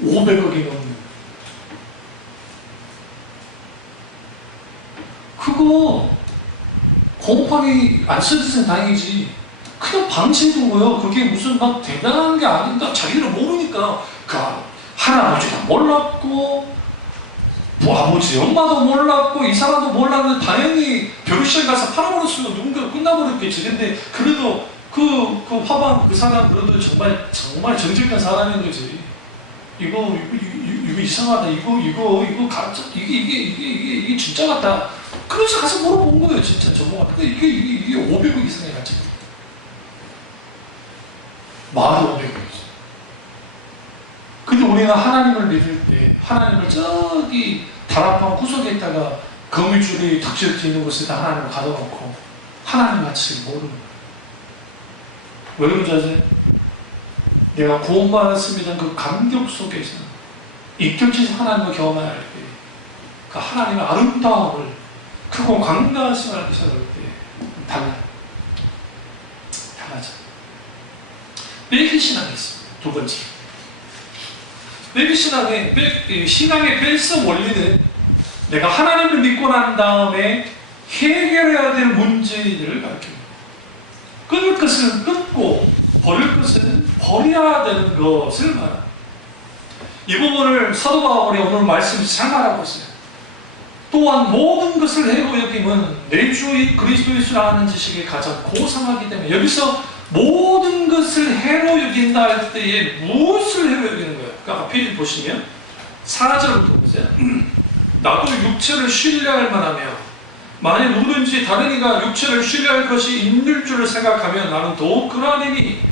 500억이 넘는 그거 곰팡이 안 쓰듯은 다행이지. 그냥 방치해둔 거예요. 그게 무슨 막 대단한 게 아닌가. 자기를 모르니까. 그 할아버지도 몰랐고, 뭐 아버지 엄마도 몰랐고, 이 사람도 몰랐는데 당연히 벼룩시장 가서 팔아버렸으면 누군가 끝나버렸겠지. 근데 그래도 그 화방 그 사람 그래도 정말 정직한 사람인 거지. 이거 이상하다. 이거 가짜. 이게 진짜 같다. 그래서 가서 물어본 거예요. 진짜 전문가. 이게 500억 이상의 가치. 말이 500억이지. 근데 우리가 하나님을 믿을 때 하나님을 저기 다락방 구석에 있다가 거미줄이 덕지덕지 있는 곳에다 하나님을 가둬놓고 하나님 가치를 모르는 거예요. 왜 그런지 아세요? 내가 구원받았습니다. 그 감격 속에서 인격적인 하나님을 경험해야 할 때, 그 하나님의 아름다움을 크고 강다하심을 알게 할 때 달라요. 달라져. 빼기 신앙이 있습니다. 두 번째. 빼기 신앙의 뺄성 원리는 내가 하나님을 믿고 난 다음에 해결해야 될 문제들을 가르칩니다. 끊을 것은 끊고 버릴 것은 버려야 되는 것을 말합니다. 이 부분을 사도 바울이 오늘 말씀에서 잘 말하고 있어요. 또한 모든 것을 해로 여김은 내 주인 그리스도 예수라 하는 지식이 가장 고상하기 때문에, 여기서 모든 것을 해로 여긴다 할 때에 무엇을 해로 여기는 거예요? 그러니까 앞에 보시면 4절부터 보세요. 나도 육체를 신뢰할 만하며 만약 누구든지 다른 이가 육체를 신뢰할 것이 있는 줄을 생각하면 나는 더욱 그러하리니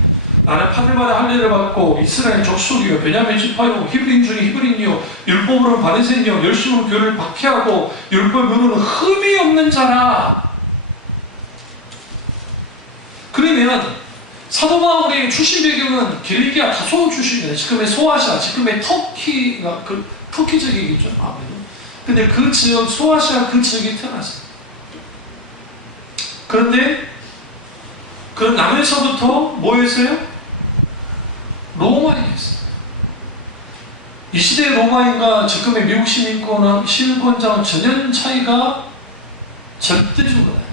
나는 판일마다 할례를 받고 이스라엘 족속이요 베냐민 지파요 히브리인 중에 히브리인이요 율법으로는 바리새인이요 열심으로 교를 박해하고 율법으로는 흠이 없는 자라. 그러면 사도 바울의 출신 배경은 길리기아 다소 출신이에요. 지금의 소아시아, 지금의 터키가 터키 지역이겠죠 아무래도. 근데 그 지역 소아시아 그 지역에 태어났어요. 그런데 그 남에서부터 뭐였어요? 로마인이었어요. 이 시대의 로마인과 지금의 미국 시민권자는 전혀 차이가 절대적으로 나요.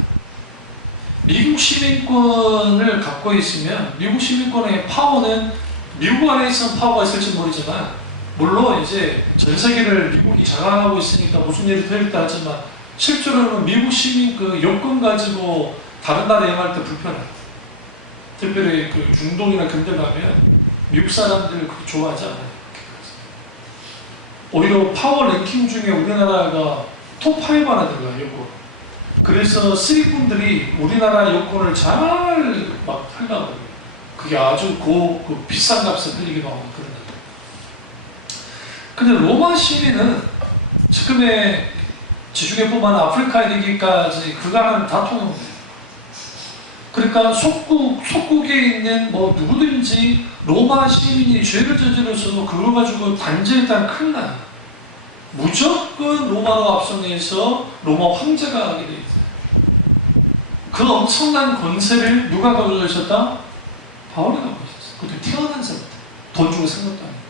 미국 시민권을 갖고 있으면 미국 시민권의 파워는 미국 안에 있는 파워가 있을지 모르지만, 물론 이제 전 세계를 미국이 장악하고 있으니까 무슨 일이 되겠다 하지만 실제로는 미국 시민 그 여권 가지고 다른 나라에 여행할 때 불편해요. 특별히 그 중동이나 근대 가면 미국 사람들을 그렇게 좋아하지 않아요. 오히려 파워 랭킹 중에 우리나라가 톱5 안에 들어가요, 여권. 그래서 스리분들이 우리나라 여권을 잘 막 팔려고 해요. 그게 아주 그 비싼 값에 팔리기도 하고 그런 거예요. 근데 로마 시민은 지금의 지중해뿐만 아니라 아프리카에 이르기까지 그간은 다 통용돼요. 그러니까 속국에 있는 뭐 누구든지 로마 시민이 죄를 저질러서도 그걸 가지고 단죄했다는 큰일 나요. 무조건 로마로 앞서면서 로마 황제가 하게 돼 있어요. 그 엄청난 권세를 누가 가지고 있었다? 바울이 가지고 있었어요. 그것도 태어난 사람부터 돈 주고 산 것도 아니고.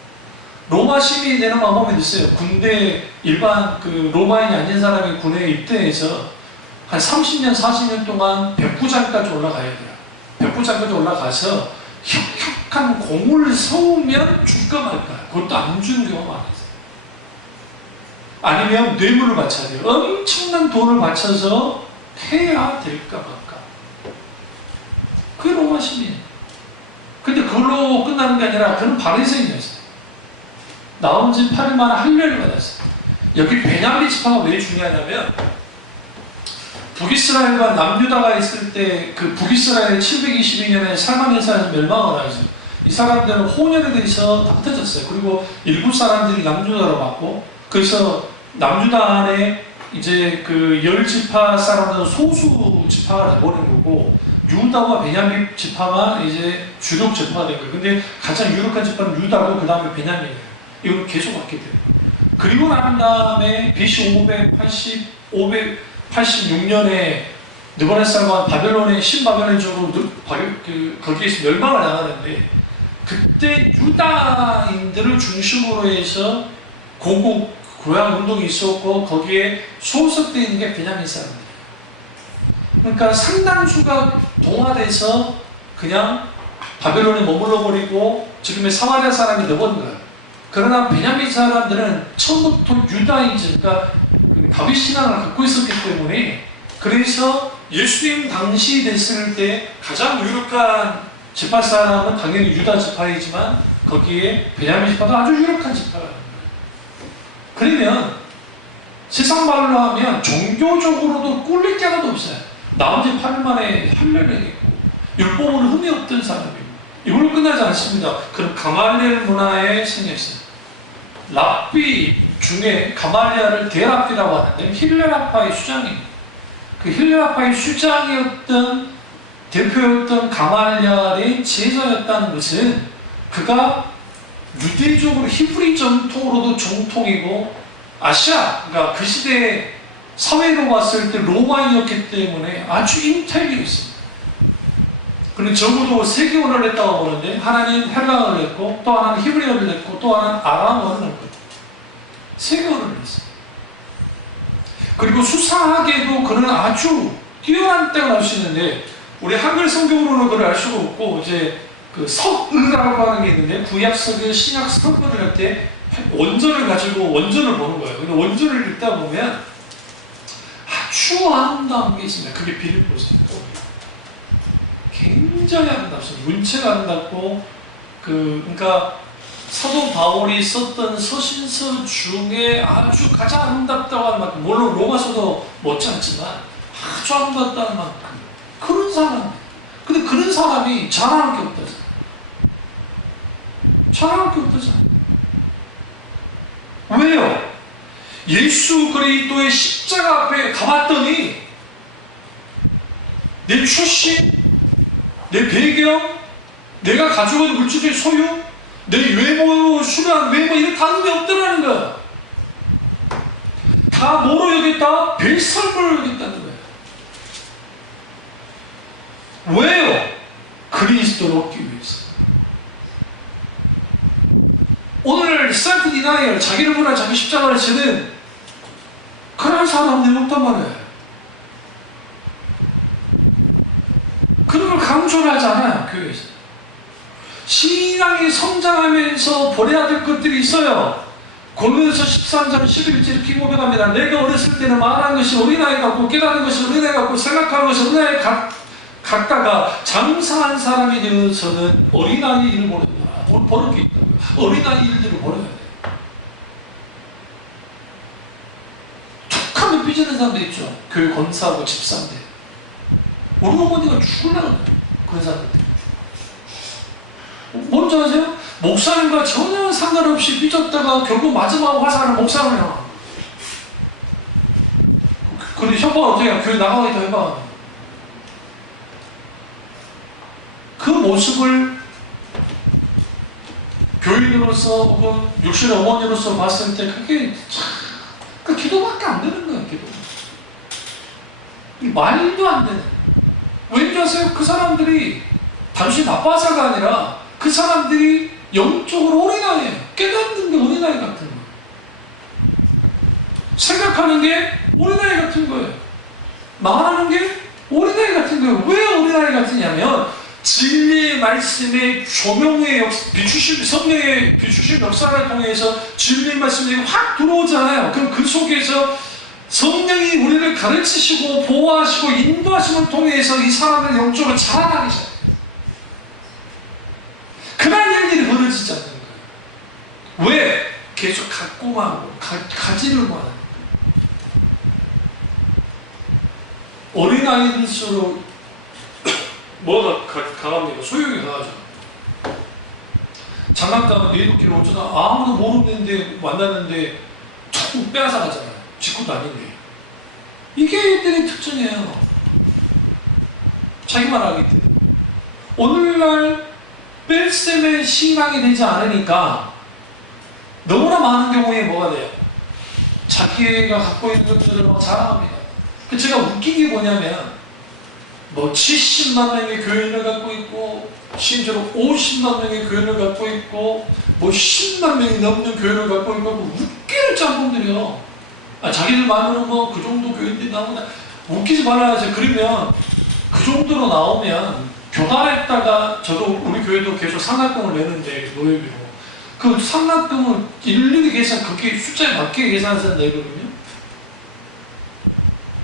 로마 시민이 되는 방법이 있어요. 군대 일반 그 로마인이 아닌 사람이 군에 입대해서 한 30년, 40년 동안 백부장까지 올라가야 돼요. 백부장까지 올라가서 혁혁한 공을 세우면 줄까 말까. 그것도 안 주는 경우가 많아요. 아니면 뇌물을 바쳐야 돼요. 엄청난 돈을 바쳐서 해야 될까 말까. 그게 로마 시민이에요. 근데 그걸로 끝나는 게 아니라 그는 바리새인이었어요. 나온 지 8일 만에 할례를 받았어요. 여기 베냐민 지파가 왜 중요하냐면 북이스라엘과 남유다가 있을 때 그 북이스라엘 722년에 살만에서 멸망을 하죠. 이 사람들은 혼혈에 대해서 다 흩어졌어요. 그리고 일부 사람들이 남유다로 왔고, 그래서 남유다 안에 이제 그 10지파 사람들은 소수 지파가 돼버린 거고, 유다와 베냐민 지파가 이제 주력 지파가 된 거예요. 근데 가장 유력한 지파는 유다고 그 다음에 베냐민이에요. 이건 계속 왔기 때문에. 그리고 난 다음에 BC 586년에 느부갓네살과 바벨론의 신바벨론적으로 거기에서 멸망을 당하는데, 그때 유다인들을 중심으로 해서 고향 운동이 있었고 거기에 소속되어 있는 게 베냐민 사람들이에요. 그러니까 상당수가 동화돼서 그냥 바벨론에 머물러 버리고 지금의 사마리아 사람이 되어버린 거예요. 그러나 베냐민 사람들은 처음부터 유다인지, 그러니까 다윗 신앙을 갖고 있었기 때문에, 그래서 예수님 당시 됐을 때 가장 유력한 지파 사람은 당연히 유다 지파이지만 거기에 베냐민 지파도 아주 유력한 지파예요. 그러면 세상 말로 하면 종교적으로도 꿀릴 게 하나도 없어요. 나온 지 8일 만에 할례를 했고 율법으로 흠이 없던 사람이고, 이걸로 끝나지 않습니다. 그럼 가말리엘 문화에 생겼어요. 랍비 중에 가말리엘을 대랍비라고 하는데 힐레라파의 수장이에요. 그 힐레라파의 수장이었던 대표였던 가말리엘의 제자였다는 것은 그가 유대적으로 히브리 전통으로도 정통이고 아시아, 그러니까 그 시대에 사회로 봤을 때 로마인이었기 때문에 아주 인텔리가 있습니다. 그는 적어도 세 개월을 했다고 보는데, 하나는 헬라어를 했고, 또 하나는 히브리어를 했고, 또 하나는 아람어를 했고, 세 개월을 했어요. 그리고 수사학에도 그는 아주 뛰어난 때가 날 수 있는데, 우리 한글 성경으로는 그걸 알 수가 없고, 이제 그 석의라고 하는 게 있는데, 구약석의 신약 석의를 할 때 원전을 가지고 원전을 보는 거예요. 근데 원전을 읽다 보면 아주 아름다운 게 있습니다. 그게 빌립보서입니다. 굉장히 아름답습니다. 문체가 아름답고, 그러니까 사도 바울이 썼던 서신서 중에 아주 가장 아름답다고 하는 만큼, 물론 로마서도 못지않지만 아주 아름답다는 만큼 그런 사람. 근데 그런 사람이 자랑할 게 없다잖아. 자랑할 게 없다잖아. 왜요? 예수 그리스도의 십자가 앞에 가봤더니 내 출신, 내 배경, 내가 가지고 있는 물질의 소유, 내 외모, 수련, 외모, 이런 다름이 없더라는 거야. 다 뭐로 여겼다? 벨설물로 여겼다는 거야. 왜요? 그리스도를 얻기 위해서. 오늘 셀프 디나이얼, 자기를 보나 자기 십자가를 지는 그런 사람들이 없단 말이에요. 그런 걸 강조를 하지 않아요, 교회에서. 신앙이 성장하면서 버려야 될 것들이 있어요. 고린도서 13장 11절 이렇게 고백합니다. 내가 어렸을 때는 말하는 것이 어린아이 같고, 깨닫는 것이 어린아이 같고, 생각하는 것이 어린아이 같다가 장사한 사람이 되어서는 어린아이 일을 버렸다. 뭘 버릴 게 있다고요. 어린아이 일들을 버려야 돼요. 툭하면 삐지는 사람도 있죠. 교회 권사하고 집사인데 우리 어머니가 죽으려고 해요. 그런 사람들. 뭔지 아세요? 목사님과 전혀 상관없이 삐졌다가 결국 마지막 화살은 목사님이야. 그런데 협박을 어떻게 해요? 교회 나가겠다 협박. 그 모습을 교인으로서 혹은 육신의 어머니로서 봤을 때 그게 참, 그 기도밖에 안 되는 거예요, 기도. 말도 안 되는. 왠지 아세요? 그 사람들이 단순히 나빠서가 아니라 그 사람들이 영적으로 어린아이예요. 깨닫는 게 어린아이 같은 거예요. 생각하는 게 어린아이 같은 거예요. 말하는 게 어린아이 같은 거예요. 왜 어린아이 같으냐면 진리의 말씀의 조명의 비추심, 성령의 비추심 역사를 통해서 진리의 말씀이 확 들어오잖아요. 그럼 그 속에서 성령이 우리를 가르치시고 보호하시고 인도하심을 통해서 이 사람을 영적으로 자라나기 시작해요. 그날 일들이 벌어지지 않는 거예요. 왜? 계속 갖고만 하고 가지를만 하는 거예요. 어린아이들수록 뭐가 강합니까? 소용이 강하죠. 장난감 내놓기를 어쩌다 아무도 모르는데 만났는데 툭 빼앗아 가잖아요. 직구도 아닌데. 이게 애들의 특징이에요. 자기만 하기 때문에. 오늘날 뺄셈의 신앙이 되지 않으니까 너무나 많은 경우에 뭐가 돼요? 자기가 갖고 있는 것들을 막 자랑합니다. 제가 웃긴 게 뭐냐면 뭐 70만 명의 교인을 갖고 있고 심지어 50만 명의 교인을 갖고 있고 뭐 10만 명이 넘는 교인을 갖고 있고 웃기는 짬뽕들이요. 자기들 말로는 뭐 그 정도 교인들이 나오나 웃기지 말아야지. 그러면 그 정도로 나오면 교단에다가 저도 우리 교회도 계속 상납금을 내는데 노예비로 그 상납금을 일일이 계산 그게 숫자에 맞게 계산해서 내거든요.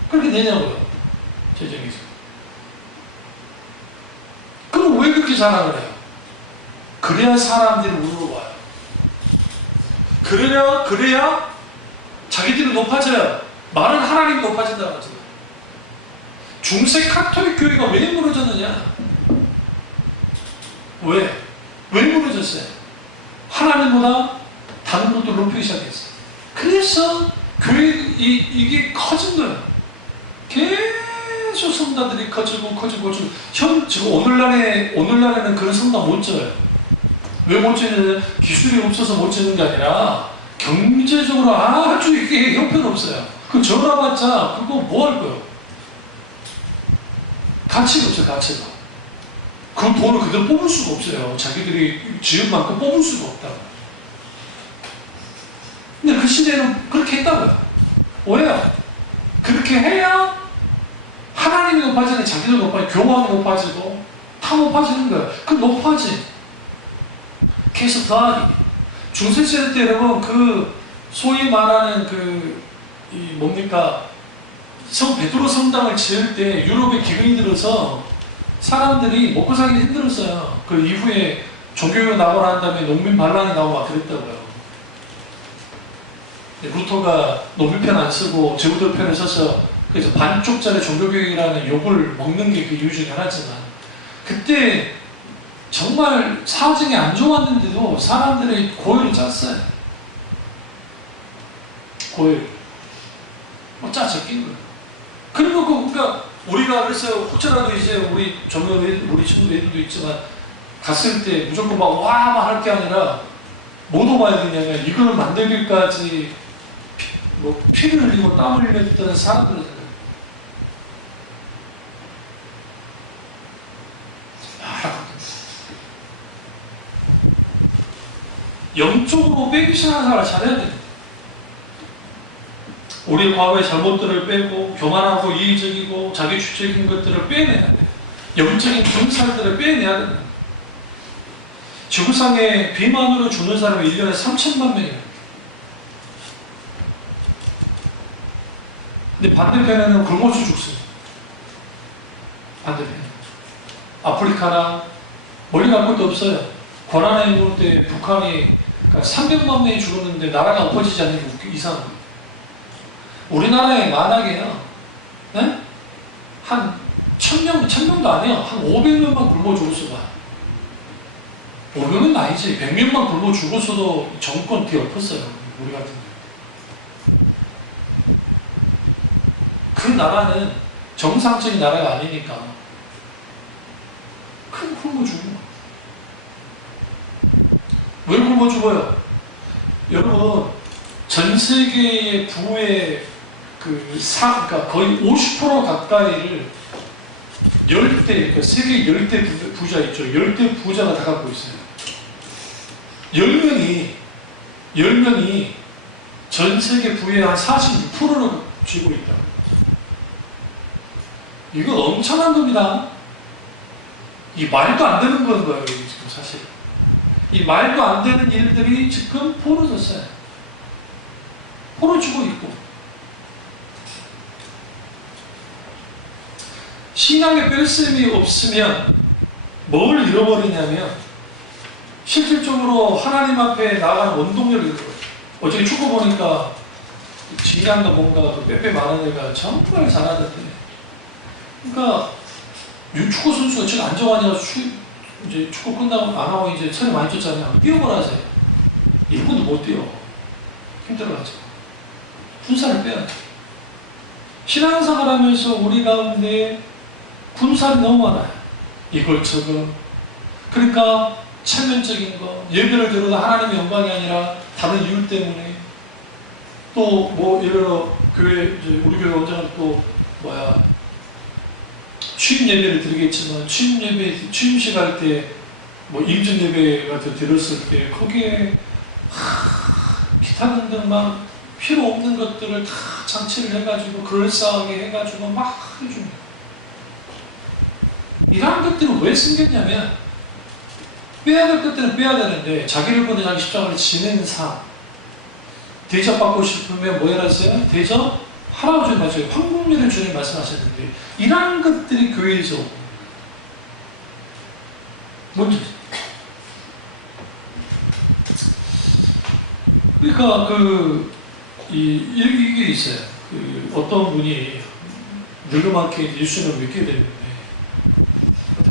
그렇게 내냐고요. 재정에서. 그럼 왜 그렇게 자랑을 해요? 그래야 사람들이 우르르 와요. 그래야 자기들이 높아져요. 말은 하나님이 높아진다고 하잖아요. 중세 카톨릭 교회가 왜 무너졌느냐? 왜 무너졌어요? 하나님보다 다른 것도 높이기 시작했어요. 그래서 교회 이게 커진 거예요. 계속 성당들이 커지고 지금 오늘날에는 그런 성당 못 져요. 왜 못 지느냐? 기술이 없어서 못 지는 게 아니라 경제적으로 아주 이게 형편없어요. 그 전화봤자 그거 뭐 할 거예요? 가치가 없어요. 가치가. 그 돈을 그대로 뽑을 수가 없어요. 자기들이 지은 만큼 뽑을 수가 없다고. 근데 그 시대는 그렇게 했다고요. 왜요? 그렇게 해야 하나님이 높아지는 자기도 높아지고 교황이 높아지고 다 높아지는 거예요. 그 높아지. 계속 더하기. 중세시대 때 여러분 그 소위 말하는 성 베드로 성당을 지을 때 유럽의 기근이 들어서 사람들이 먹고 살기 힘들었어요. 그 이후에 종교가 나고 난 다음에 농민 반란이 나오고 막 그랬다고요. 루터가 농민 편 안 쓰고 제후들 편을 써서 그래서 반쪽짜리 종교교육이라는 욕을 먹는 게 그 이유 중에 하나지만 그때 정말 사정이 안 좋았는데도 사람들이 고요를 짰어요. 고요를. 짜서 낀 거예요. 그리고 그러니까 우리가 그래서 혹시라도 이제 우리 친구 애들도 있지만 갔을 때 무조건 막 할 게 아니라 뭐도 봐야 되냐면 이걸 만들기까지 피를 흘리고 땀을 흘렸던 사람들이잖아요. 영적으로 빼기 시작하는 사람을 잘해야 돼요. 우리 과거의 잘못들을 빼고 교만하고 이의적이고 자기주적인 것들을 빼내야 돼요. 영적인 군살들을 빼내야 됩니다. 지구상에 비만으로 죽는 사람이 1년에 3천만 명이에요. 근데 반대편에는 굶어서 죽습니다. 반대편. 아프리카나 멀리 갈 것도 없어요. 고난에 있을 때 북한이 300만 명이 죽었는데 나라가 엎어지지 않는 게 이상한 거예요. 우리나라에 만약에요, 네? 한 1000명도 아니에요. 한 500명만 굶어 죽었어 봐. 500은 아니지. 100명만 굶어 죽었어도 정권 뒤엎었어요. 우리 같은 경우. 그 나라는 정상적인 나라가 아니니까 큰 굶어 죽어. 왜 굶어 죽어요? 여러분, 전 세계의 부의 그러니까 거의 50% 가까이를 그러니까 세계 10대 부자 있죠. 10대 부자가 다 갖고 있어요. 10명이 전 세계 부의 한 46%를 쥐고 있다. 이거 엄청난 겁니다. 이 말도 안 되는 건 거예요, 지금 사실. 이 말도 안 되는 일들이 지금 벌어졌어요. 벌어지고 있고. 신앙의 뺄셈이 없으면 뭘 잃어버리냐면 실질적으로 하나님 앞에 나가는 원동력을 잃어버려요. 어제 축구 보니까 진양도 뭔가 빼빼 많은 애가 정말 잘하던데. 그러니까 축구 선수가 지금 안정환이가 이제 축구 끝나고 안 하고 이제 철이 많이 쪘잖아요. 뛰어보라 하세요. 이분도 못 뛰어. 힘들어가지고. 군살을 빼야 돼. 신앙생활 하면서 우리 가운데 군살이 너무 많아요. 이것저것. 그러니까 체면적인 거, 예배를 드려도 하나님의 영광이 아니라 다른 이유 때문에 또 뭐 예를 들어 교회 이제 우리 교회 원장은 또 취임 예배를 드리겠지만 취임식 할 때 뭐 임준 예배 같은 드렸을 때 거기에 기타 등등 막 필요 없는 것들을 다 장치를 해가지고 그럴싸하게 해가지고 막 해줍니다. 이러한 것들은 왜 숨겼냐면 빼야 될 것들은 빼야 되는데 자기를 보내 자기 십자가를 지는 삶, 대접받고 싶으면 뭐 해라 했어요? 대접 하라고 주님 말씀하셨어요. 황금률을 주님 말씀하셨는데 이러한 것들이 교회에서 뭔지 그러니까 이게 있어요. 어떤 분이 늙음하게 예수님을 믿게 됐는데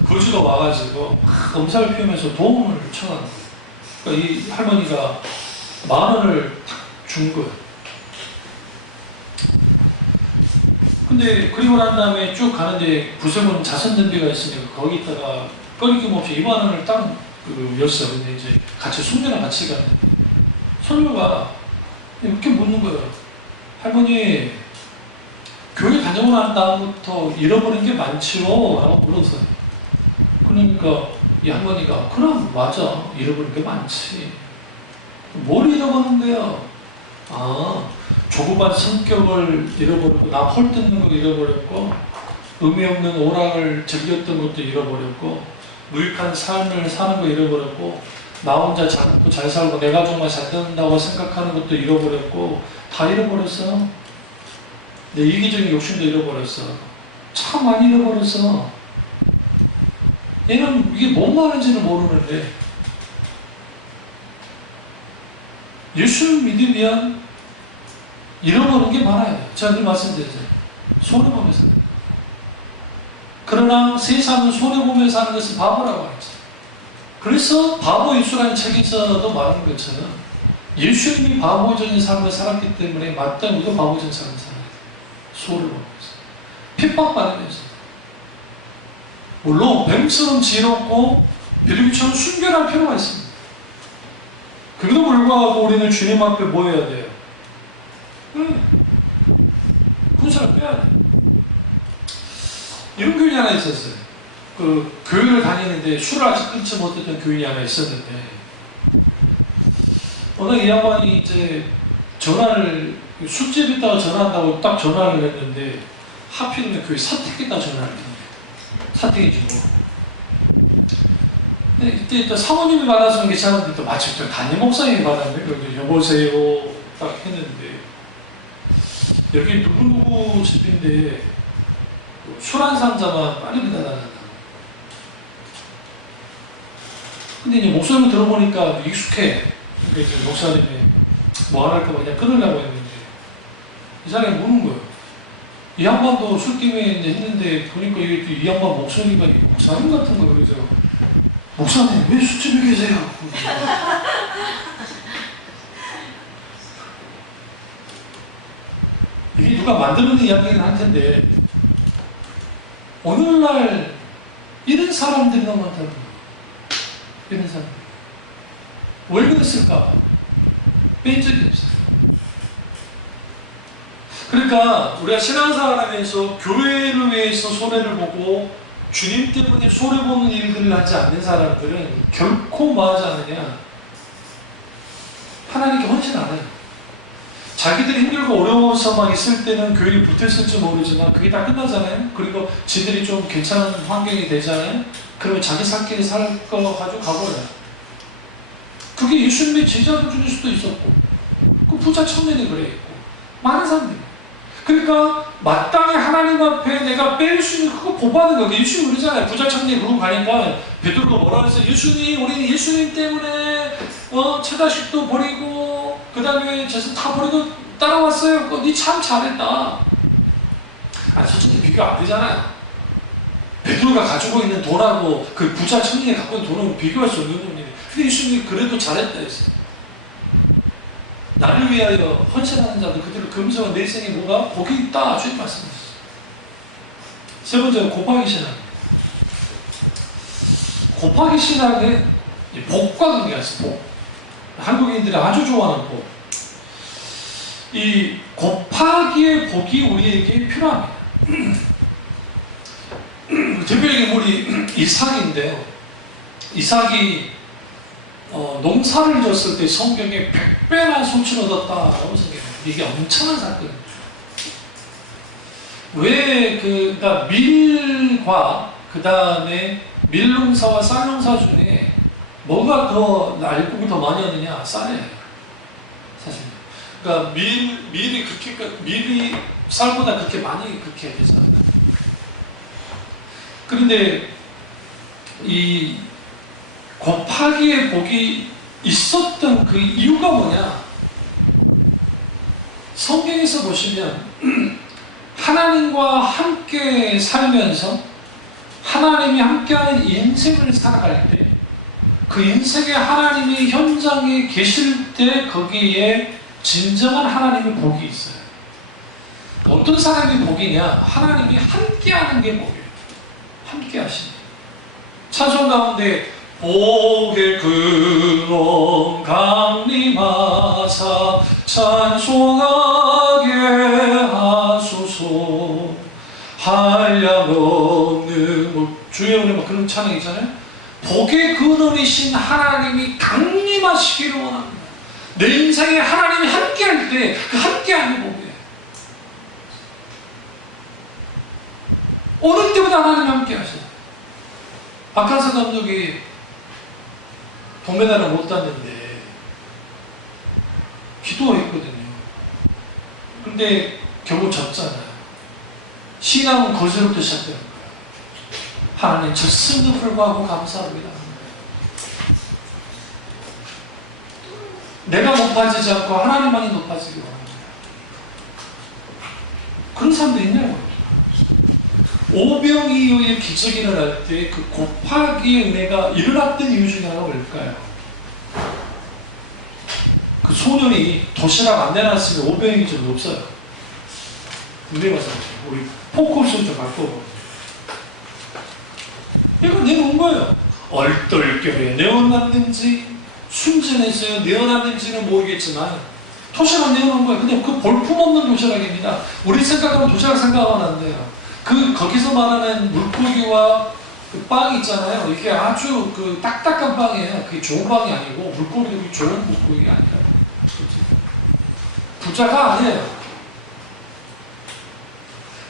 거지가 와가지고 막 엄살을 피우면서 도움을 청하는 거예요. 그러니까 이 할머니가 10,000원을 탁 준 거예요. 근데 그리고 난 다음에 쭉 가는데 구석은 자선 냄비가 있으니까 거기다가 꺼리낌 없이 20,000원을 딱 였어요. 근데 이제 같이 손녀랑 같이 가는데 손녀가 이렇게 묻는 거예요. 할머니, 교회 다녀고 난 다음부터 잃어버린 게 많지요? 라고 물었어요. 그러니까 이 할머니가 그럼 맞아. 잃어버린 게 많지. 뭘 잃어버린 거야? 조급한 성격을 잃어버렸고 남 헐뜯는 거 잃어버렸고 의미 없는 오락을 즐겼던 것도 잃어버렸고 무익한 삶을 사는 거 잃어버렸고 나 혼자 잘 먹고 잘 살고 내 가족만 잘 된다고 생각하는 것도 잃어버렸고 다 잃어버렸어. 내 이기적인 욕심도 잃어버렸어. 참 많이 잃어버렸어. 얘는 이게 뭔 말인지는 모르는데 예수를 믿으면 잃어버린 게 많아요. 제가 늘 말씀드렸잖아요. 손해보면서. 그러나 세상은 손해보면서 하는 것은 바보라고 하죠. 그래서 바보 예수라는 책에서도 말하는 것처럼 예수님이 바보적인 삶을 살았기 때문에 마땅히 우리도 바보적인 삶을 살아야 돼요. 손해보면서. 핍박받으면서. 물론 뱀처럼 지혜롭고 비둘기처럼 순결할 필요가 있습니다. 그래도 불구하고 우리는 주님 앞에 뭐 해야 돼요? 군사를 빼야 돼. 이런 교인이 하나 있었어요. 교회를 다니는데 술을 아직 끊지 못했던 교인이 하나 있었는데 어느 이 양반이 이제 전화를 술집에 있다가 전화한다고 딱 전화를 했는데 하필이면 교회 사택에다 전화를 했는데 사택인지 모르고 이때 사모님이 받아주면 괜찮은데 또 마침 또 담임 목사님이 받았는데 그래서 여보세요 딱 했는데 여기 누구누구 집인데 술 한 상자만 빨리 배달하는다. 근데 이제 목소리 들어보니까 익숙해. 그러니까 이제 목사님이 뭐 안 할까 그냥 끊으려고 했는데 이 사람이 묻는 거예요. 이 양반도 술김에 이제 했는데 보니까 이 양반 목소리가 목사님 같은 거 그러죠. 목사님 왜 술집에 계세요? 이게 누가 만드는 이야기긴 할 텐데 오늘날 이런 사람들이 너무 많다는 거예요. 이런 사람들. 왜 그랬을까? 뺀 적이 없어요. 그러니까 우리가 신앙생활하면서 교회를 위해서 손해를 보고 주님 때문에 손해보는 일들을 하지 않는 사람들은 결코 뭐 하지 않느냐? 하나님께 헌신 안 해요. 자기들이 힘들고 어려워서만 있을 때는 교회에 붙어있을지 모르지만 그게 다 끝나잖아요. 그리고 지들이 좀 괜찮은 환경이 되잖아요. 그러면 자기 살길을 살 거 가지고 가버려요. 그게 예수님의 제자들 중일 수도 있었고 그 부자 청년이 그래 있고 많은 사람들이. 그러니까 마땅히 하나님 앞에 내가 뺄 수 있는 그거 보받는 거예요. 예수님 그러잖아요. 부자 청년이 그러고 가니까 베드로가 뭐라 그랬어요? 예수님 우리는 예수님 때문에 처자식도 버리고 그 다음에 재산 다 버리고 따라왔어요. 니 참 잘했다. 솔직히 비교 안 되잖아요. 베드로가 가지고 있는 돈하고 그 부자 청년이 갖고 있는 돈은 비교할 수 없는 돈이에요. 근데 예수님이 그래도 잘했다 했어요. 나를 위하여 헌신하는 자들 그들을 금성은 내 생에 뭐가? 복이 있다. 주님 말씀하셨어요. 세 번째는 곱하기 신앙. 곱하기 신앙은 복과 관계가 있어요. 복. 한국인들이 아주 좋아하는 복. 이 곱하기의 복이 우리에게 필요합니다. 대표적인 인물이 이삭인데요. 이삭이 농사를 졌을 때 성경에 100배나 소치를 얻었다라고 성경해요. 이게 엄청난 사건이에요. 왜 그러니까 밀과 그 다음에 밀농사와 쌀농사 중에 뭐가 더 날국이 더 많이 하느냐? 쌀이에요. 사실. 그러니까 밀이 쌀보다 그렇게 많이 그렇게 되지 않아요. 그런데 이 곱하기의 복이 있었던 그 이유가 뭐냐? 성경에서 보시면 하나님과 함께 살면서 하나님이 함께하는 인생을 살아갈 때 그 인생에 하나님이 현장에 계실 때 거기에 진정한 하나님의 복이 있어요. 어떤 사람이 복이냐? 하나님이 함께하는 게 복이에요. 함께 하시는. 찬송 가운데 복의 근원 강림하사 찬송하게 하소서. 한량없는 주의 은혜 막 그런 찬양 있잖아요. 복의 근원이신 하나님이 강림하시기를 원합니다. 내 인생에 하나님이 함께할 때 그 함께하는 복이에요. 어느 때보다 하나님이 함께하셔요. 박한서 감독이 동메달을 못 땄는데 기도했거든요. 근데 결국 졌잖아요. 신앙은 거기서부터 시작되는 거예요. 하나님 졌음에도 불구하고 감사합니다. 내가 높아지지 않고 하나님만이 높아지기 원합니다. 그런 사람도 있냐고. 오병이어의 기적이 일어날 때 그 곱하기의 은혜가 일어났던 이유 중에 하나가 뭘까요? 그 소년이 도시락 안 내놨으면 오병이 기적이 없어요. 은혜가 사실 우리 포커스 좀 바꿔보세요. 이거 내놓은 거예요. 얼떨결에 내어놨는지 순진해서 내어놨는지는 모르겠지만 도시락 내어놓은 거예요. 근데 그 볼품없는 도시락입니다. 우리 생각하면 도시락 생각하면 안 돼요. 거기서 말하는 물고기와 그 빵이 있잖아요. 이게 아주 그 딱딱한 빵이에요. 그게 좋은 빵이 아니고 물고기도 좋은 물고기가 아니라 부자가 아니에요.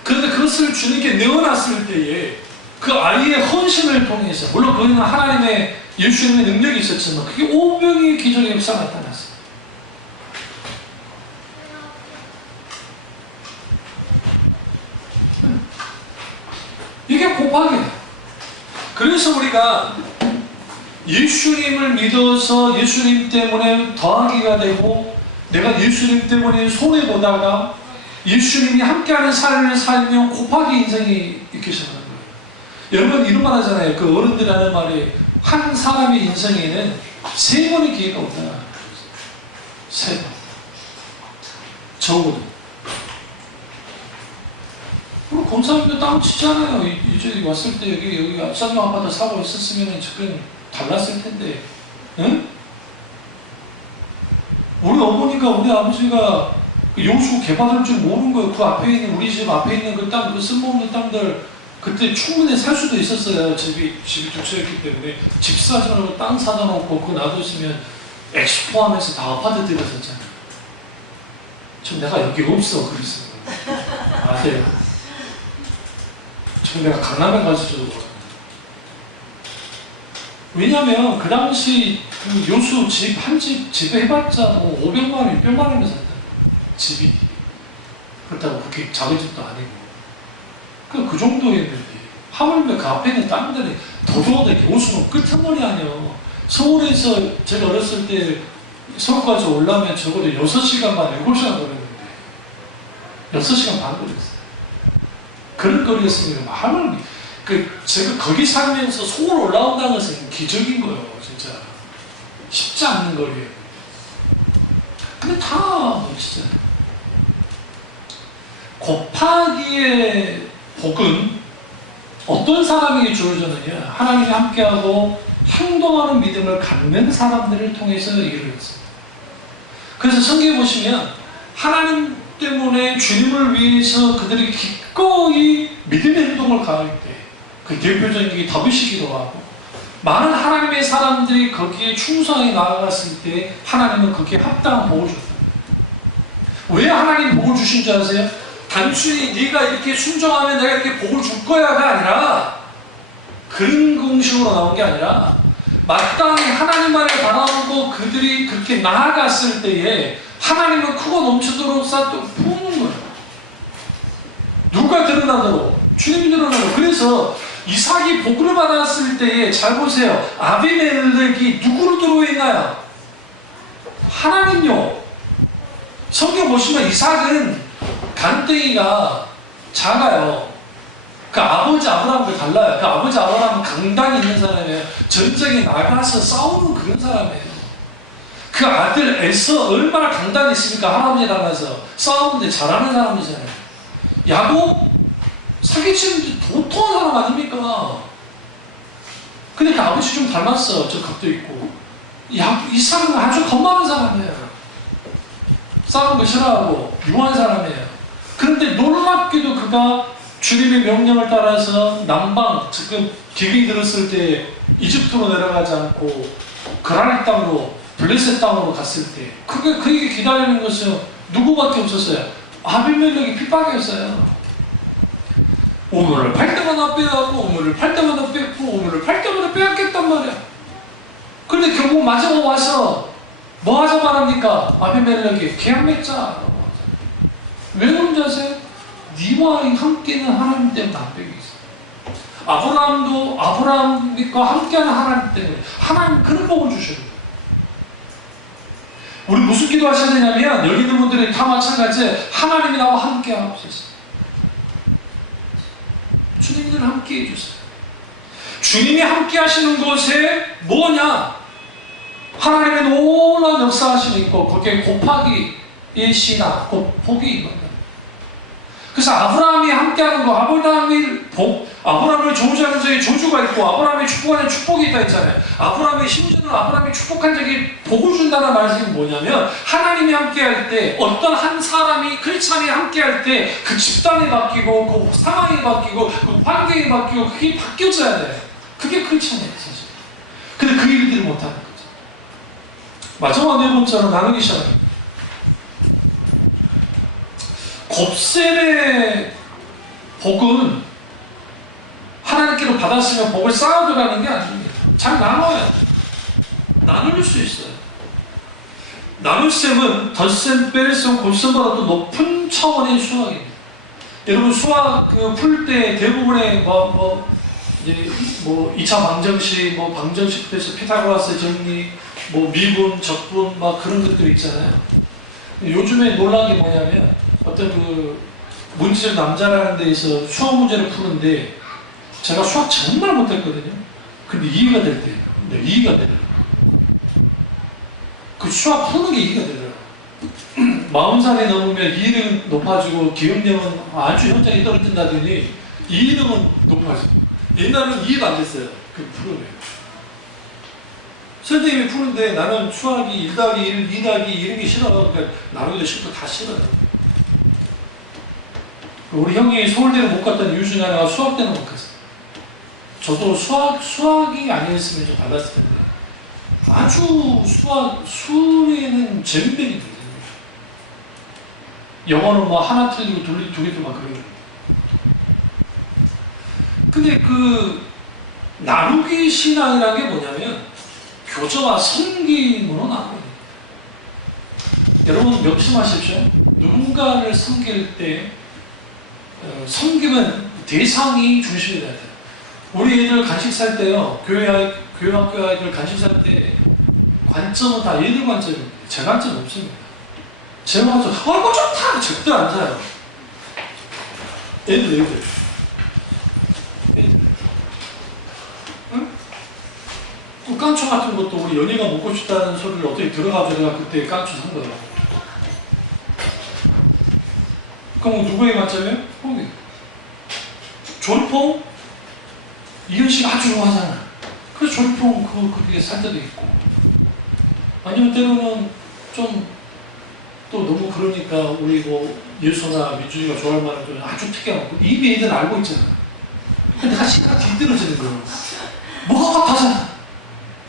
그런데 그것을 주님께 내어놨을 때에 그 아이의 헌신을 통해서 물론 거기는 하나님의 예수님의 능력이 있었지만 그게 오병이의 기적의 역사가 나타났어요. 이게 곱하기예요. 그래서 우리가 예수님을 믿어서 예수님 때문에 더하기가 되고 내가 예수님 때문에 손해보다가 예수님이 함께하는 삶을 살면 곱하기 인생이 있기 시작하는 거예요. 여러분 이런 말 하잖아요. 그 어른들이 하는 말이 한 사람의 인생에는 3번의 기회가 온다. 3번. 적어도. 그리고 검사님도 땅 치잖아요. 이제 왔을 때 여기 쌍용 아파트 사고 있었으면 지금 달랐을 텐데. 응? 우리 어머니가 우리 아버지가 요수 개발할 줄 모르는 거예요. 그 앞에 있는 우리 집 앞에 있는 그 땅, 그 쓸모없는 땅들 그때 충분히 살 수도 있었어요. 집이 두 채였기 때문에 집 사지 말고 땅 사다 놓고 그거 놔뒀으면 엑스 포함해서 다 아파트 들었었잖아요. 전 내가 여기 없어 그랬어요. 아세요? 전 내가 강남에 가서 왜냐면 그 당시 그 요수 집 한 집에 해봤자 뭐 500만 원, 600만 원이면 샀다. 집이 그렇다고 그렇게 작은 집도 아니고 그 정도였는데 하물며 그 앞에 있는 땅들이 더더더 요수는 끝머리 아니요. 서울에서 제가 어렸을 때 서울까지 올라오면 적어도 6시간 반, 7시간 걸렸는데 6시간 반 걸렸어요. 그런 거리였으면 하물며 제가 거기 살면서 서울 올라온다는 것은 기적인 거예요. 진짜 쉽지 않는 거리예요. 근데 다 멋지잖아요. 곱하기의 복은 어떤 사람에게 주어졌느냐? 하나님이 함께하고 행동하는 믿음을 갖는 사람들을 통해서 이루어졌습니다. 그래서 성경에 보시면 하나님 때문에 주님을 위해서 그들이 기꺼이 믿음의 행동을 가할 때 그 대표적인 게 다윗이기도 하고 많은 하나님의 사람들이 거기에 충성히 나아갔을 때 하나님은 거기에 합당한 복을 줬습니다. 왜 하나님 복을 주신 줄 아세요? 단순히 네가 이렇게 순종하면 내가 이렇게 복을 줄 거야가 아니라, 그런 공식으로 나온 게 아니라 마땅히 하나님 안에 바라보고 그들이 그렇게 나아갔을 때에 하나님은 크고 넘치도록 쌓도록 부는 거예요. 누가 드러나도록? 주님이 드러나도록. 그래서 이삭이 복을 받았을 때에 잘 보세요. 아비멜렉이 누구로 들어있나요? 하나님요. 성경 보시면 이삭은 간땡이가 작아요. 그 아버지 아브라함과 달라요. 그 아버지 아브라함은 강단이 있는 사람이에요. 전쟁에 나가서 싸우는 그런 사람이에요. 그 아들 에서 얼마나 강단이 있습니까? 할아버지 닮아서 싸우는데 잘하는 사람이잖아요. 야곱 사기치는 도통한 사람 아닙니까? 근데 그 아버지 좀 닮았어. 저 각도 있고. 이삭은 아주 겁많은 사람이에요. 싸우는 거 싫어하고 유한 사람이에요. 그런데 놀랍게도 그가 주님의 명령을 따라서 남방, 지금 기근이 들었을 때 이집트로 내려가지 않고 그라니 땅으로, 블레셋 땅으로 갔을 때 그에게 기다리는 것은 누구밖에 없었어요? 아비멜렉이 핍박이었어요. 우물을 팔 때마다 빼앗고, 우물을 팔 때마다 뺏고, 우물을 팔 때마다 빼앗겠단 말이야. 그런데 결국 마지막 와서 뭐 하자 말합니까? 아비멜렉이 계약 맺자. 왜 그런지 아세요? 니와 함께는 하나님 때문에 안 빼기 있어. 아브라함과 함께하는 하나님 때문에 하나님 그런 복을 주셔야 돼요. 우리 무슨 기도 하셔야 되냐면, 여기 있는 분들이 다 마찬가지, 하나님이 나와 함께 하옵소서. 주님들 함께 해주세요. 주님이 함께 하시는 곳에 뭐냐? 하나님의 놀라운 역사하심이 있고, 거기에 곱하기의 신앙, 복이 있는 거예요. 그래서 아브라함이 함께하는 거, 아브라함을 저주하는 자에 저주가 있고, 아브라함이 축복하는 축복이 있다 했잖아요. 심지어는 아브라함이 축복한 자에게 복을 준다는 말씀이 뭐냐면, 하나님이 함께할 때, 어떤 한 사람이, 크리스찬이 함께할 때, 그 집단이 바뀌고, 그 상황이 바뀌고, 그 환경이 바뀌고, 그게 바뀌어져야 돼요. 그게 크리스찬이에요, 사실. 근데 그 일들을 못하는 거죠. 마지막 네 번째로 나누기 시작합니다. 곱셈의 복은 하나님께로 받았으면 복을 쌓아두라는 게 아닙니다. 잘 나눠야 나눌 수 있어요. 나눌 셈은 덧셈, 뺄셈, 곱셈보다 더 높은 차원의 수학입니다. 여러분 수학 풀 때 대부분의 2차 방정식, 방정식부터 해서 피타고라스 정리, 미분, 적분, 그런 것들이 있잖아요. 요즘에 놀란 게 뭐냐면, 어떤 문제적 남자라는 데에서 수학 문제를 푸는데, 제가 수학 정말 못했거든요. 근데 이해가 될 때예요. 근데 이해가 되더라고요. 그 수학 푸는 게 이해가 되더라고요. 40살이 넘으면 이해력은 높아지고 기억력은 아주 현저히 떨어진다더니 이해력은 높아지고, 옛날에는 이해가 안 됐어요. 그 프로그램. 선생님이 푸는데 나는 수학이 1 더하기 1, 2 더하기 2 이런 게 싫어. 그러니까 나누기도 싫고 다 싫어요. 우리 형이 서울대를 못 갔던 이유 중에 하나가 수학 때문에 못 갔어요. 저도 수학이 아니었으면 좀 받았을 텐데, 아주 수에는 재밌는 게 들려요. 영어는 하나 틀리고 두 개 틀리고 그래요. 근데 나누기 신앙이라는 게 뭐냐면, 교저와 섬김으로 나눠요. 여러분 명심하십시오. 누군가를 섬길 때 섬김은 대상이 중심이 돼야 돼요. 우리 애들 간식 살 때요, 교회학교 아이들 간식 살 때 관점은 다 얘들 관점입니다. 제 관점은 없습니다. 제가 가서 아이고 좋다! 절대 안 사요. 애들. 응? 그 깡초 같은 것도 우리 연희가 먹고 싶다는 소리를 어떻게 들어가지고 내가 그때 깡초 산 거예요. 그럼 누구의 관점이에요? 형님. 조리퐁? 이현 씨가 아주 좋아하잖아. 그래서 조리퐁 그렇게 살 때도 있고. 아니면 때로는 좀 또 너무 그러니까 우리 예수나 민준이가 좋아할 만한 좀 아주 특이한 거. 이미 애들은 알고 있잖아. 근데 내가 시간 뒤떨어지는 거야. 뭐가 같아잖아.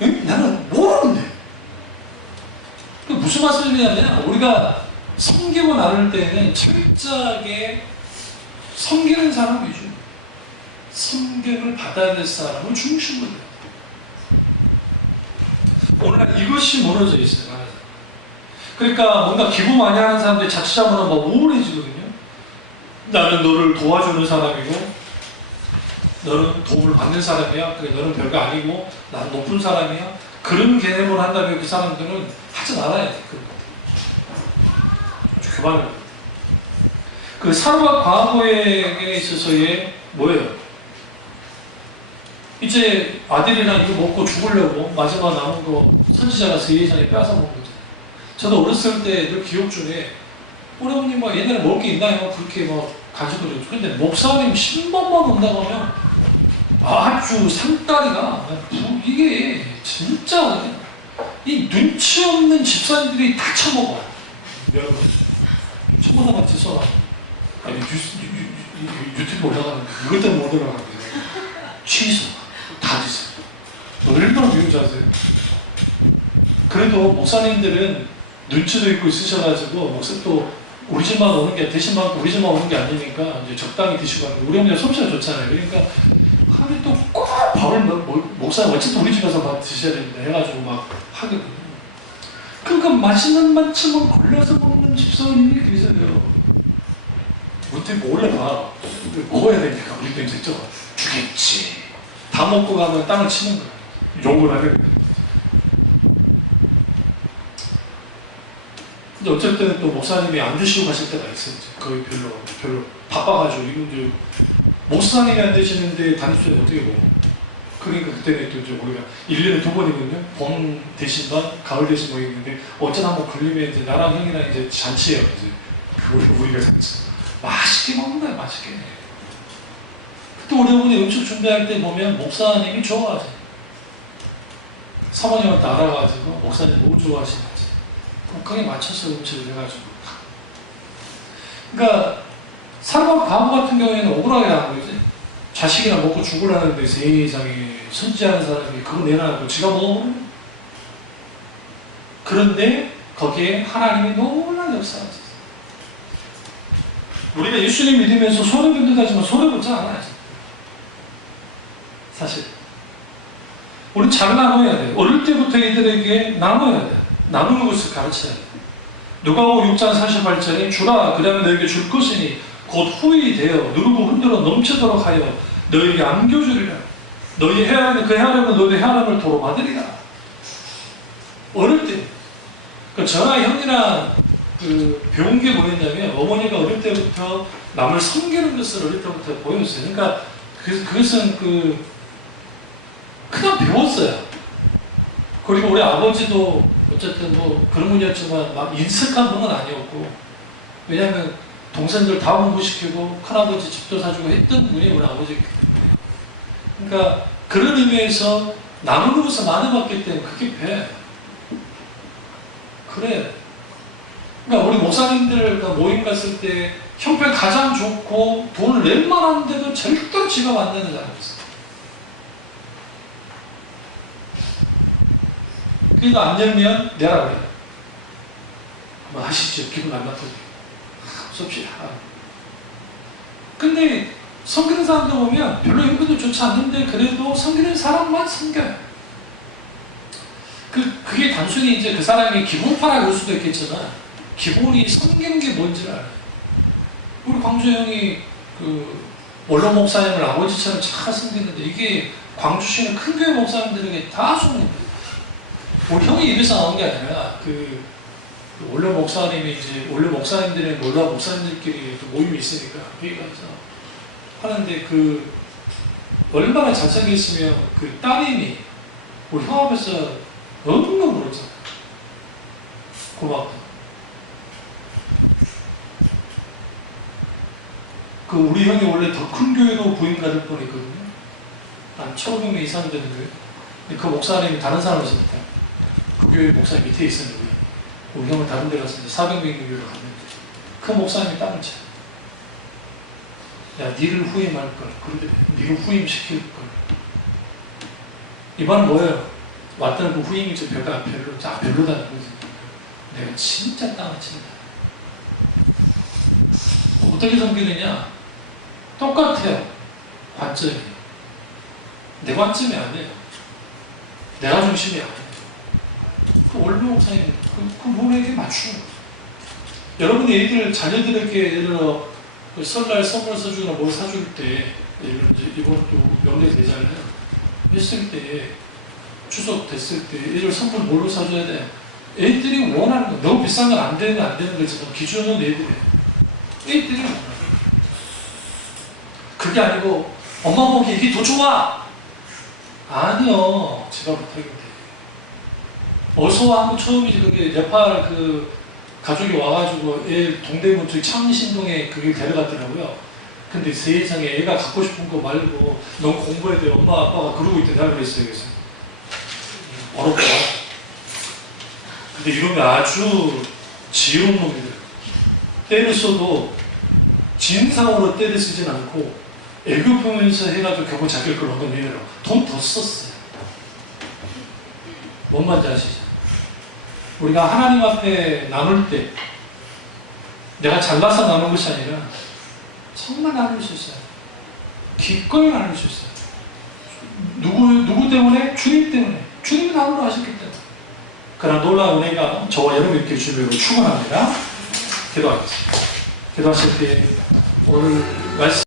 응? 나는 모르는데. 무슨 말씀이냐면, 우리가 섬기고 나눌 때는 철저하게 섬기는 사람 위주, 섬김을 받아야 될 사람을 중심으로 해요. 오늘날 이것이 무너져 있어요. 그러니까 뭔가 기부 많이 하는 사람들이 자칫하면 막 우울해지거든요. 나는 너를 도와주는 사람이고 너는 도움을 받는 사람이야. 그래, 너는 별거 아니고 나는 높은 사람이야. 그런 개념을 한다면 그 사람들은 하지 말아야 돼. 아주 교만을. 그 사르밧 과거에 있어서의 뭐예요? 이제 아들이랑 이거 먹고 죽으려고 마지막 남은 거 선지자가 세 예전에 빼앗아 먹은 거죠. 저도 어렸을 때 늘 기억 중에 우리 어머님 막 옛날에 먹을 게 있나요? 그렇게 막 가지고 그랬죠. 근데 목사님 신방만 온다고 하면 아주 상다리가 이게 진짜 이 눈치 없는 집사님들이 다 처먹어요. 여러분 처먹다가 죄송합니다. 아니 유튜브 올라가는데 이것 때문에 못 올라가는데 취소 다 드세요. 얼마나 미운 줄 아세요? 그래도 목사님들은 눈치도 있고 있으셔가지고 목사 또 우리 집만 오는 게 대신 많고 우리 집만 오는 게 아니니까 이제 적당히 드시고 하는 우리 어머니가 솜씨가 좋잖아요. 그러니까 하루에 또 꼭 밥을 목사님 어쨌든 우리 집에서 밥 드셔야 된다 해가지고 막 하거든요. 그러니까 맛있는 만큼은 골라서 먹는 집사님이 계세요. 어떻게 몰래 봐. 먹어야 되니까 우리도 이제 주겠지. 다 먹고 가면 땅을 치는 거예요. 욕을 하는 거예요. 근데 어쨌든 또 목사님이 안 드시고 가실 때가 있어요. 거의 별로 바빠가지고 이거 목사님이 안 드시는데 단주에 어떻게 먹어? 그러니까 그때는 또 이제 우리가 1년에 2번이거든요. 봄 대신 반, 가을 대신 뭐 있는데 어쩌다 한번 걸리면 이제 나랑 형이랑 이제 잔치예요. 이제 우리가 잔치. 맛있게 먹는 거야, 맛있게. 또 우리 어머니 음식 준비할 때 보면 목사님이 좋아하지. 사모님한테 알아가지고 목사님 뭐 좋아하시는지 거기에 맞춰서 음식을 해가지고. 그러니까 사르밧 과부 같은 경우에는 억울하게 나온 거지. 자식이나 먹고 죽으라는데 세상에 선지하는 사람이 그거 내놔고 지가 먹어보는. 그런데 거기에 하나님이 놀라운 역사하셨어요. 우리가 예수님 믿으면서 손해본다지만 손해보지 않아요. 사실 우리 잘 나눠야 돼요. 어릴 때부터 이들에게 나눠야 돼요. 나누는 것을 가르쳐야 돼요. 누가복음 6장 48절에 주라 그 다음에 너에게 줄 것이니 곧 후이 되어 누르고 흔들어 넘치도록 하여 너에게 안겨주리라. 너희 그 헤아림은 너희 헤아림을 도로 받으리라. 어릴 때 그러니까 저나 형이랑 배운 게 뭐였냐면 어머니가 어릴 때부터 남을 섬기는 것을 어릴 때부터 보였어요. 그러니까 그것은 그냥 배웠어요. 그리고 우리 아버지도 어쨌든 뭐 그런 분이었지만 막 인색한 분은 아니었고, 왜냐하면 동생들 다 공부시키고 큰아버지 집도 사주고 했던 분이 우리 아버지였기 때문에. 그러니까 그런 의미에서 나누는 것을 많이 봤기 때문에 그게 배. 그래. 그러니까 우리 목사님들 모임 갔을 때 형편 가장 좋고 돈을 낼 만한데도 절대로 지갑 안 내는 사람이 있어요. 그러니까 안 열면 내라 그래요. 뭐 하시죠. 기분 안 나쁘게. 쏩시다. 근데 섬기는 사람들 보면 별로 형편도 좋지 않는데 그래도 섬기는 사람만 섬겨요. 그게 단순히 이제 그 사람이 기본파라 그럴 수도 있겠지만 기본이 섬기는 게 뭔지를 알아요. 우리 광주 형이 원로 목사님을 아버지처럼 잘 섬기는데 이게 광주시는 큰 교회 목사님들에게 다 소문이 나요. 우리 형이 입에서 나온 게 아니라 원로 목사님이 이제 원로 목사님들의 원로 목사님들끼리 모임이 있으니까 회의가 하는데 얼마나 잘 섬겼으면 따님이 우리 형 앞에서 엉엉 울었잖아요. 고맙다. 우리 형이 원래 더 큰 교회로 부임 받을 뻔했거든요. 한 1,500명 이상 되는 교회. 근데 그 목사님이 다른 사람이었으니까 그 교회 목사님 밑에 있었는데 우리 형은 다른 데 가서 400명 있는 교회로 갔는데 그 목사님이 땅을 쳐. 야, 니를 후임할 걸. 그러더래. 니를 후임시킬 걸. 이 말은 뭐예요? 왔던 그 후임이 별로다는 거지. 내가 진짜 땅을 친다. 어떻게 섬기느냐? 똑같아요. 관점이. 내 관점이 아니에요. 내가 중심이 아니에요. 그 원로 목사님, 그 룰에게 맞추는 거예요. 여러분이 애들, 자녀들에게 예를 들어 설날 선물 사주거나 뭘 사줄 때, 예를 들어 이번 또 명절 되잖아요. 했을 때, 추석 됐을 때, 애들 선물 뭘로 사줘야 돼? 애들이 원하는 거, 너무 비싼 건 안 되는 거지만 기준은 애들이에요. 애들이 원하는 거. 그게 아니고, 엄마 보기 이게 더 좋아! 아니요. 제가 못하겠는데. 어서 한국 처음이지, 그게 네팔 그 가족이 와가지고 애 동대문 쪽 창신동에 그게 데려갔더라고요. 근데 세상에 애가 갖고 싶은 거 말고 너무 공부해야 돼. 엄마 아빠가 그러고 있대. 내가 그랬어요. 그래서 어렵다. 근데 이놈이 아주 지혜로운 놈이더라고요. 때를 써도 진상으로 때를 쓰진 않고 애교 보면서 해가지고 결국 자기를 걸 얻은 일이라고 돈 더 썼어요. 뭔 말인지 아시죠? 우리가 하나님 앞에 나눌 때 내가 잘나서 나누는 것이 아니라 정말 나눌 수 있어요. 기꺼이 나눌 수 있어요. 누구 때문에? 주님 때문에. 주님이 나누라 하셨기 때문에. 그러나 놀라운 은혜가 저와 여러분께 주님으로 축원합니다. 기도하겠습니다. 기도하실 때 오늘 말씀